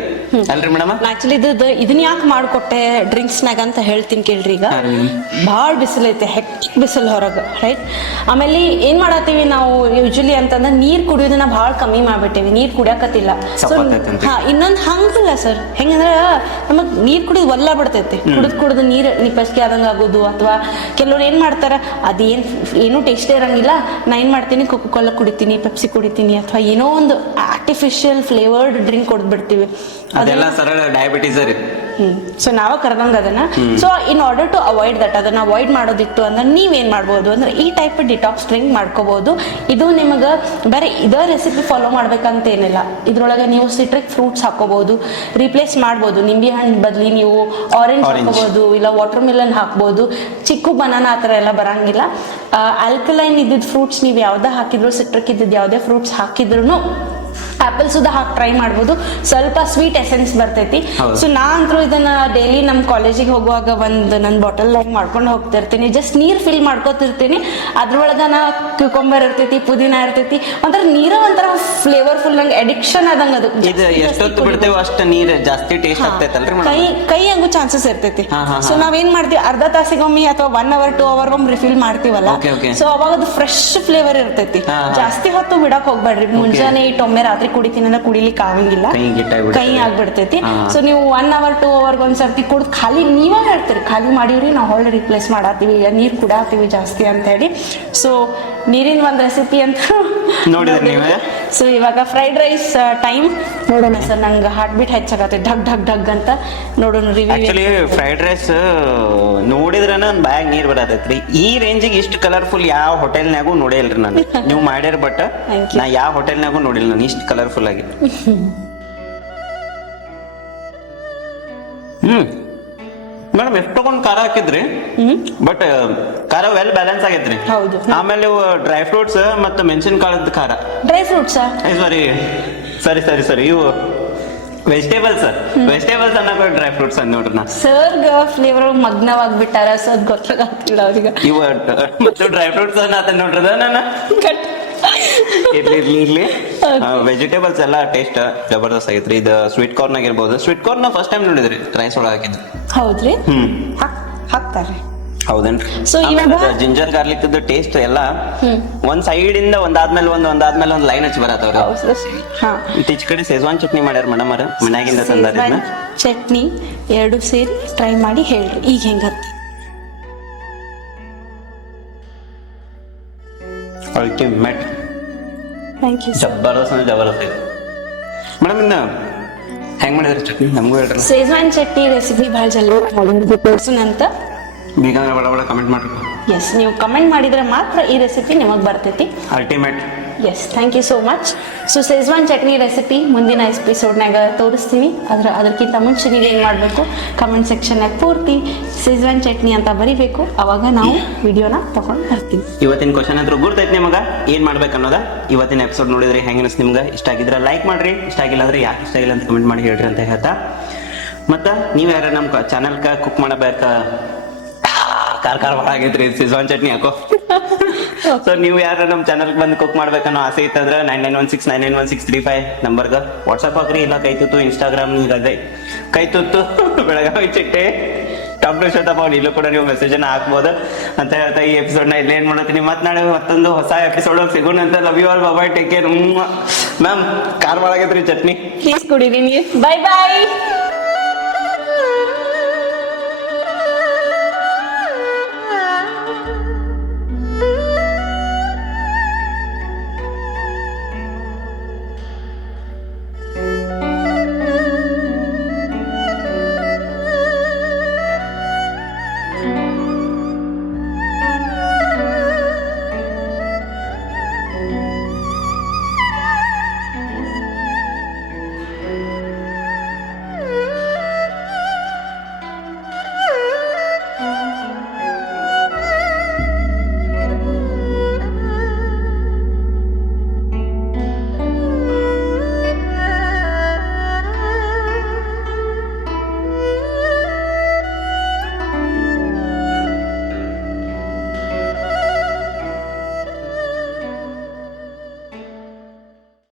ಅಲ್ರಿ ಮೇಡಮ್? ಆಕ್ಚುಲಿ ಇದನ್ನ ಯಾಕೆ ಮಾಡ್ಕೊಟ್ಟೆ ಡ್ರಿಂಕ್ಸ್ನಾಗ ಅಂತ ಹೇಳ್ತೀನಿ ಕೇಳ್ರಿ. ಈಗ ಭಾಳ ಬಿಸಿಲೈತೆ, ಹೆಕ್ಟಿಕ್ ಬಿಸಿಲು ಹೊರಗೆ, ರೈಟ್? ಆಮೇಲೆ ಏನ್ ಮಾಡತ್ತೀವಿ ನಾವು, ಯೂಶಲಿ ಅಂತಂದ್ರೆ ನೀರ್ ಕುಡಿಯೋದನ್ನ ಭಾಳ ಕಮ್ಮಿ ಮಾಡ್ಬಿಟ್ಟೇವಿ, ನೀರ್ ಕುಡಿಯಾಕತ್ತಿಲ್ಲ. ಸಪ್ಪತ್ತೈತಂತೆ. ಹಾ, ಇನ್ನೊಂದ್ ಹಂಗಲ್ಲ ಸರ್, ಹೆಂಗಂದ್ರ ನಮಗ್ ನೀರ್ ಕುಡಿಯೋದು ಒಲ್ಲ ಬಿಡ್ತೈತಿ. ಕುಡಿದು ನೀರ್ ನಿಪ್ಪಸ್ಗೆ ಆದಂಗ ಆಗೋದು, ಅಥವಾ ಕೆಲವ್ರು ಏನ್ ಮಾಡ್ತಾರ, ಅದೇನ್ ಏನೂ ಟೇಸ್ಟೇ ಇರಂಗಿಲ್ಲ, ನಾ ಏನ್ ಮಾಡ್ತೀನಿ ಕೋಕೋ ಕೋಲಾ ಕುಡಿತೀನಿ, ಪೆಪ್ಸಿ ಕುಡಿತೀನಿ, ಅಥವಾ ಏನೋ ಒಂದು ಆರ್ಟಿಫಿಷಿಯಲ್ ಫ್ಲೇವರ್ಡ್ ಡ್ರಿಂಕ್ ಕೊಡ್ಬಿಡ್ತೀವಿ. ಅದೆಲ್ಲ ಸರಳ ಡಯಾಬಿಟೀಸ್ ರೀ. ಸೊ ನಾವ ಕರ್ದಂಗ ಅದನ್ನ. So in order to avoid that, ಅದನ್ನ ಅವಾಯ್ಡ್ ಮಾಡೋದಿತ್ತು ಅಂದ್ರೆ ನೀವೇನ್ ಮಾಡ್ಬೋದು ಅಂದ್ರೆ ಈ ಟೈಪ್ ಡಿಟಾಕ್ಸ್ ಡ್ರಿಂಕ್ ಮಾಡ್ಕೋಬಹುದು. ಇದು ನಿಮಗ ಬೇರೆ ಇದೇ ರೆಸಿಪಿ ಫಾಲೋ ಮಾಡ್ಬೇಕಂತ ಏನಿಲ್ಲ. ಇದ್ರೊಳಗೆ ನೀವು ಸಿಟ್ರಿಕ್ ಫ್ರೂಟ್ಸ್ ಹಾಕೋಬಹುದು, ರಿಪ್ಲೇಸ್ ಮಾಡ್ಬೋದು. ನಿಂಬೆ ಹಣ್ಣು ಬದ್ಲಿ ನೀವು ಆರೆಂಜ್ ಹಾಕೋಬಹುದು, ಇಲ್ಲ ವಾಟರ್ ಮಿಲನ್ ಹಾಕ್ಬೋದು. ಚಿಕ್ಕು ಬನಾನಾ ಆ ಥರ ಎಲ್ಲ ಬರಂಗಿಲ್ಲ. ಆಲ್ಕಲೈನ್ ಇದ್ದಿದ್ ಫ್ರೂಟ್ಸ್ ನೀವು ಯಾವ್ದೇ ಹಾಕಿದ್ರು, ಸಿಟ್ರಿಕ್ ಇದ್ದಿದ್ ಯಾವ್ದೇ ಫ್ರೂಟ್ಸ್ ಹಾಕಿದ್ರು, ಆಪಲ್ ಸುದ ಹಾಕಿ ಟ್ರೈ ಮಾಡ್ಬೋದು. ಸ್ವಲ್ಪ ಸ್ವೀಟ್ ಎಸೆನ್ಸ್ ಬರ್ತೈತಿ. ಸೊ ನಾ ಅಂತೂ ಇದನ್ನ ಡೈಲಿ ನಮ್ಮ ಕಾಲೇಜಿಗೆ ಹೋಗುವಾಗ ನನ್ನ ಬಾಟಲ್ ಮಾಡ್ಕೊಂಡು ಹೋಗ್ತಿರ್ತೀನಿ. ಜಸ್ಟ್ ನೀರ್ ಫಿಲ್ ಮಾಡ್ಕೋತಿರ್ತೀನಿ. ಅದ್ರೊಳಗ ನಾ ಕ್ಯೂಕಂಬರ್ ಇರ್ತೈತಿ, ಪುದೀನ ಇರ್ತೈತಿ, ಒಂಥರ ನೀರ ಒಂಥರ ಫ್ಲೇವರ್ಫುಲ್, ನಂಗೆ ಅಡಿಕ್ಷನ್ ಆದಂಗ ಅದು. ಇದು ಎಷ್ಟೊತ್ತು ಬಿಡ್ತೇವೆ ಅಷ್ಟ ನೀರ್ ಜಾಸ್ತಿ ಟೇಸ್ಟ್ ಆಗ್ತೈತಲ್ರಿ ಮೇಡಮ್? ಕೈ ಹಂಗು ಚಾನ್ಸಸ್ ಇರ್ತೈತಿ. ಸೊ ನಾವೇನ್ ಮಾಡ್ತೀವಿ, ಅರ್ಧ ತಾಸಿಗೊಮ್ಮೆ ಅಥವಾ 1 hour 2 hour ರಿಫಿಲ್ ಮಾಡ್ತೀವಲ್ಲ, ಸೊ ಅವಾಗ ಅದು ಫ್ರೆಶ್ ಫ್ಲೇವರ್ ಇರ್ತೈತಿ. ಜಾಸ್ತಿ ಹೊತ್ತು ಬಿಡಕ್ ಹೋಗ್ಬೇಡ್ರಿ. ಮುಂಜಾನೆ ಇಟ್ಟೊಮ್ಮೆ ರಾತ್ರಿ ಕುಡಿತೀನಿ ಅಂದ್ರೆ ಕುಡಿಲಿಕ್ಕೆ ಆಗಂಗಿಲ್ಲ, ಕೈ ಆಗ್ಬಿಡ್ತೈತಿ. ಸೊ ನೀವು 1 hour 2 hour ಒಂದ್ಸರ್ತಿ ಕುಡ್ದು ಖಾಲಿ ನೀವೇ ಹೇಳ್ತೀರಿ, ಖಾಲಿ ಮಾಡಿವ್ರಿ ನಾವು ಹೊಳ್ಳಿ ರಿಪ್ಲೇಸ್ ಮಾಡತ್ತೀವಿ, ನೀರ್ ಕುಡಾತೀವಿ ಜಾಸ್ತಿ ಅಂತ ಹೇಳಿ. ಸೊ ನೀರಿನ ಒಂದ್ ರೆಸಿಪಿ ಅಂತ ನೋಡಿದ್ರಿ ನೀವೇ. ಸೊ ಇವಾಗ ಫ್ರೈಡ್ ರೈಸ್ ಟೈಮ್ ನೋಡೋಣ ಸರ್. ನಂಗೆ ಹಾರ್ಟ್ ಬೀಟ್ ಹೆಚ್ಚಾಗತ್ತೆ, ಢಗ್ ಢಗ್ ಢಗ್ ಅಂತ. ನೋಡೋಣ ಆಕ್ಚುಲಿ ಫ್ರೈಡ್ ರೈಸ್ ನೋಡಿದ್ರನ ಒಂದ್ ಬ್ಯಾಗ್ ನೀರ್ ಬರತೈತ್ರಿ. ಈ ರೇಂಜಿಗೆ ಇಷ್ಟು ಕಲರ್ಫುಲ್ ಯಾವ ಹೋಟೆಲ್ನಾಗೂ ನೋಡೇ ಇಲ್ರಿ ನಾನು. ನೀವು ಮಾಡ್ಯಾರ, ಬಟ್ ನಾ ಯಾವ ಹೋಟೆಲ್ನಾಗೂ ನೋಡಿಲ್ಲ ನಾನು ಇಷ್ಟು ಕಲರ್ಫುಲ್ ಆಗಿ. ಮೇಡಮ್ ಎಷ್ಟೊಂದು ಖಾರ ಹಾಕಿದ್ರಿ, ಬಟ್ ಖಾರ ವೆಲ್ ಬ್ಯಾಲೆನ್ಸ್ ಆಗೈತ್ರಿ. ಹೌದು. ಆಮೇಲೆ ಇವು ಡ್ರೈ ಫ್ರೂಟ್ಸ್ ಮತ್ತು ಮೆಣಸಿನಕಾಳದ ಖಾರ. ಡ್ರೈ ಫ್ರೂಟ್ಸ್ ಸರಿ ಇವು ವೆಜಿಟೇಬಲ್ಸ್ ಅನ್ನೋ ಡ್ರೈ ಫ್ರೂಟ್ಸ್ ಅಂದ್ ನೋಡ್ರಿ ನಾ. ಸರ್ಗ ಫ್ಲೇವರ್ ಮಗ್ನವಾಗ್ಬಿಟ್ಟಾರ, ಸೊ ಅದ್ ಗೊತ್ತಾಗ್ತಿಲ್ಲ ಅವ್ರಿಗೆ. ಇವ ಮತ್ತು ಡ್ರೈ ಫ್ರೂಟ್ಸ್ ಅನ್ನ ನೋಡ್ರದ ನಾನು. ಇರ್ಲಿ ವೆಜಿಟೇಬಲ್ಸ್ ಎಲ್ಲ ಟೇಸ್ಟ್ ಜಬರ್ದಸ್ತ್ ಆಗೈತ್ರಿ. ಇದು ಸ್ವೀಟ್ ಕಾರ್ನ್ ಆಗಿರ್ಬೋದು. ಸ್ವೀಟ್ ಕಾರ್ನ್ ಫಸ್ಟ್ ಟೈಮ್ ನೋಡಿದ್ರಿ ರೈಸ್ ಒಳಗೆ ಹಾಕಿದ್ದು. ಹೌದ್ರಿ, ಹಾಕ್ತಾರೆ. ಹೌದೇನ್ರಿ? ಸೊ ಇವಾಗ ಜಿಂಜರ್ ಗಾರ್ಲಿಕ್ ಟೇಸ್ಟ್ ಎಲ್ಲ ಒಂದ್ ಸೈಡ್ ಇಂದ ಒಂದಾದ್ಮೇಲೆ ಒಂದ್ ಲೈನ್ ಹಚ್ಚಿ ಬರತ್ತವ್ರ. ಈಚ ಕಡೆ ಸೆಜ್ವಾನ್ ಚಟ್ನಿ ಮಾಡ್ಯಾರ ಮೇಡಮ್ ಅವ್ರ, ಮನ್ಯಾಗಿಂದ ತಂದಾರ. ಚಟ್ನಿ ಎರಡು ಸೇರಿ ಟ್ರೈ ಮಾಡಿ ಹೇಳ್ರಿ ಈಗ ಹೆಂಗತ್ತ. Ultimate, thank you. ಜಬರ್ದಸ್ತ್ ಮೇಡಮ್. ಇನ್ನ ಹೆಂಗ್ ಮಾಡಿದ್ರಿ ಚಟ್ನಿ ನಮಗೂ ಹೇಳ್ರಿ. ಸೆಜ್ವಾನ್ ಚಟ್ನಿ ರೆಸಿಪಿ ಭಾಳ ಜಲ್ದಿ ತೋರ್ಸೋಣ ಅಂತ ಬೇಗಂದ್ರೆ ಬಡ ಕಮೆಂಟ್ ಮಾಡ್ರಿ. ಎಸ್, ನೀವು ಕಮೆಂಟ್ ಮಾಡಿದ್ರೆ ಮಾತ್ರ ಈ ರೆಸಿಪಿ ನಿಮಗೆ ಬರ್ತೈತಿ. Ultimate. Yes, thank you so much. So Schezwan chutney recipe ಮುಂದಿನ ಎಪಿಸೋಡ್ನಾಗ ತೋರಿಸ್ತೀವಿ. ಅದಕ್ಕಿಂತ ಮುಂಚೆ ನೀವು ಏನು ಮಾಡಬೇಕು, ಕಮೆಂಟ್ ಸೆಕ್ಷನ್ನಾಗ ಪೂರ್ತಿ ಸೆಜ್ವಾನ್ ಚಟ್ನಿ ಅಂತ ಬರಿಬೇಕು. ಅವಾಗ ನಾವು ವಿಡಿಯೋನ ತಗೊಂಡು ಬರ್ತೀವಿ. ಇವತ್ತಿನ ಕ್ವಶನ್ ಹತ್ರ ಗುರ್ತೈತಿ ನಿಮಗೆ ಏನ್ ಮಾಡ್ಬೇಕು ಅನ್ನೋದ. ಇವತ್ತಿನ ಎಪಿಸೋಡ್ ನೋಡಿದ್ರೆ ಹೆಂಗ ಅನಿಸ್ತು ನಿಮ್ಗೆ? ಇಷ್ಟ ಆಗಿದ್ರೆ ಲೈಕ್ ಮಾಡ್ರಿ, ಇಷ್ಟ ಆಗಿಲ್ಲ ಅಂದ್ರೆ ಯಾಕೆ ಇಷ್ಟ ಆಗಿಲ್ಲ ಅಂತ ಕಮೆಂಟ್ ಮಾಡಿ ಹೇಳ್ರಿ ಅಂತ ಹೇಳ್ತಾ, ಮತ್ತು ನೀವು ಯಾರು ನಮ್ಮ ಚಾನಲ್ಗೆ ಕುಕ್ ಮಾಡಬೇಕ, ಖಾರ ಭಾಳ ಆಗೈತ್ರಿ ಸೆಜ್ವಾನ್ ಚಟ್ನಿ ಹಾಕೋ. ಸೊ ನೀವು ಯಾರು ನಮ್ಮ ಚಾನಲ್ ಬಂದು ಕುಕ್ ಮಾಡ್ಬೇಕನ್ನೋ ಆಸೆ ಇತ್ತಂದ್ರೆ 9916991635 ನಂಬರ್ಗೆ ವಾಟ್ಸಪ್ ಹಾಕ್ರಿ. ಇಲ್ಲ ಕೈ ತುತ್ತು ಇನ್ಸ್ಟಾಗ್ರಾಮ್ ಇರದೆ ಕೈ ತುತ್ತು ಬೆಳಗಾವಿ ಚಿಟ್ಟೆ ಡಾಕ್ಟರ್ ಶ್ವೇತಪ್ಪ ಅವ್ರು ಇಲ್ಲೂ ಕೂಡ ನೀವು ಮೆಸೇಜನ್ನ ಹಾಕ್ಬೋದು ಅಂತ ಹೇಳ್ತಾ ಈ ಎಪಿಸೋಡ್ನ ಇಲ್ಲೇ ಏನು ಮಾಡ್ತೀನಿ. ಮತ್ತೆ ನಾಳೆ ಮತ್ತೊಂದು ಹೊಸ ಎಪಿಸೋಡ್ ಸಿಗೋಣ ಅಂತ. Love you all, bye, take care. Ma'am ಖಾರ ಭಾಳ ಆಗೈತ್ರಿ ಚಟ್ನಿ. ಪ್ಲೀಸ್ ಕುಡೀರಿ ನೀರು. ಬಾಯ್ ಬಾಯ್.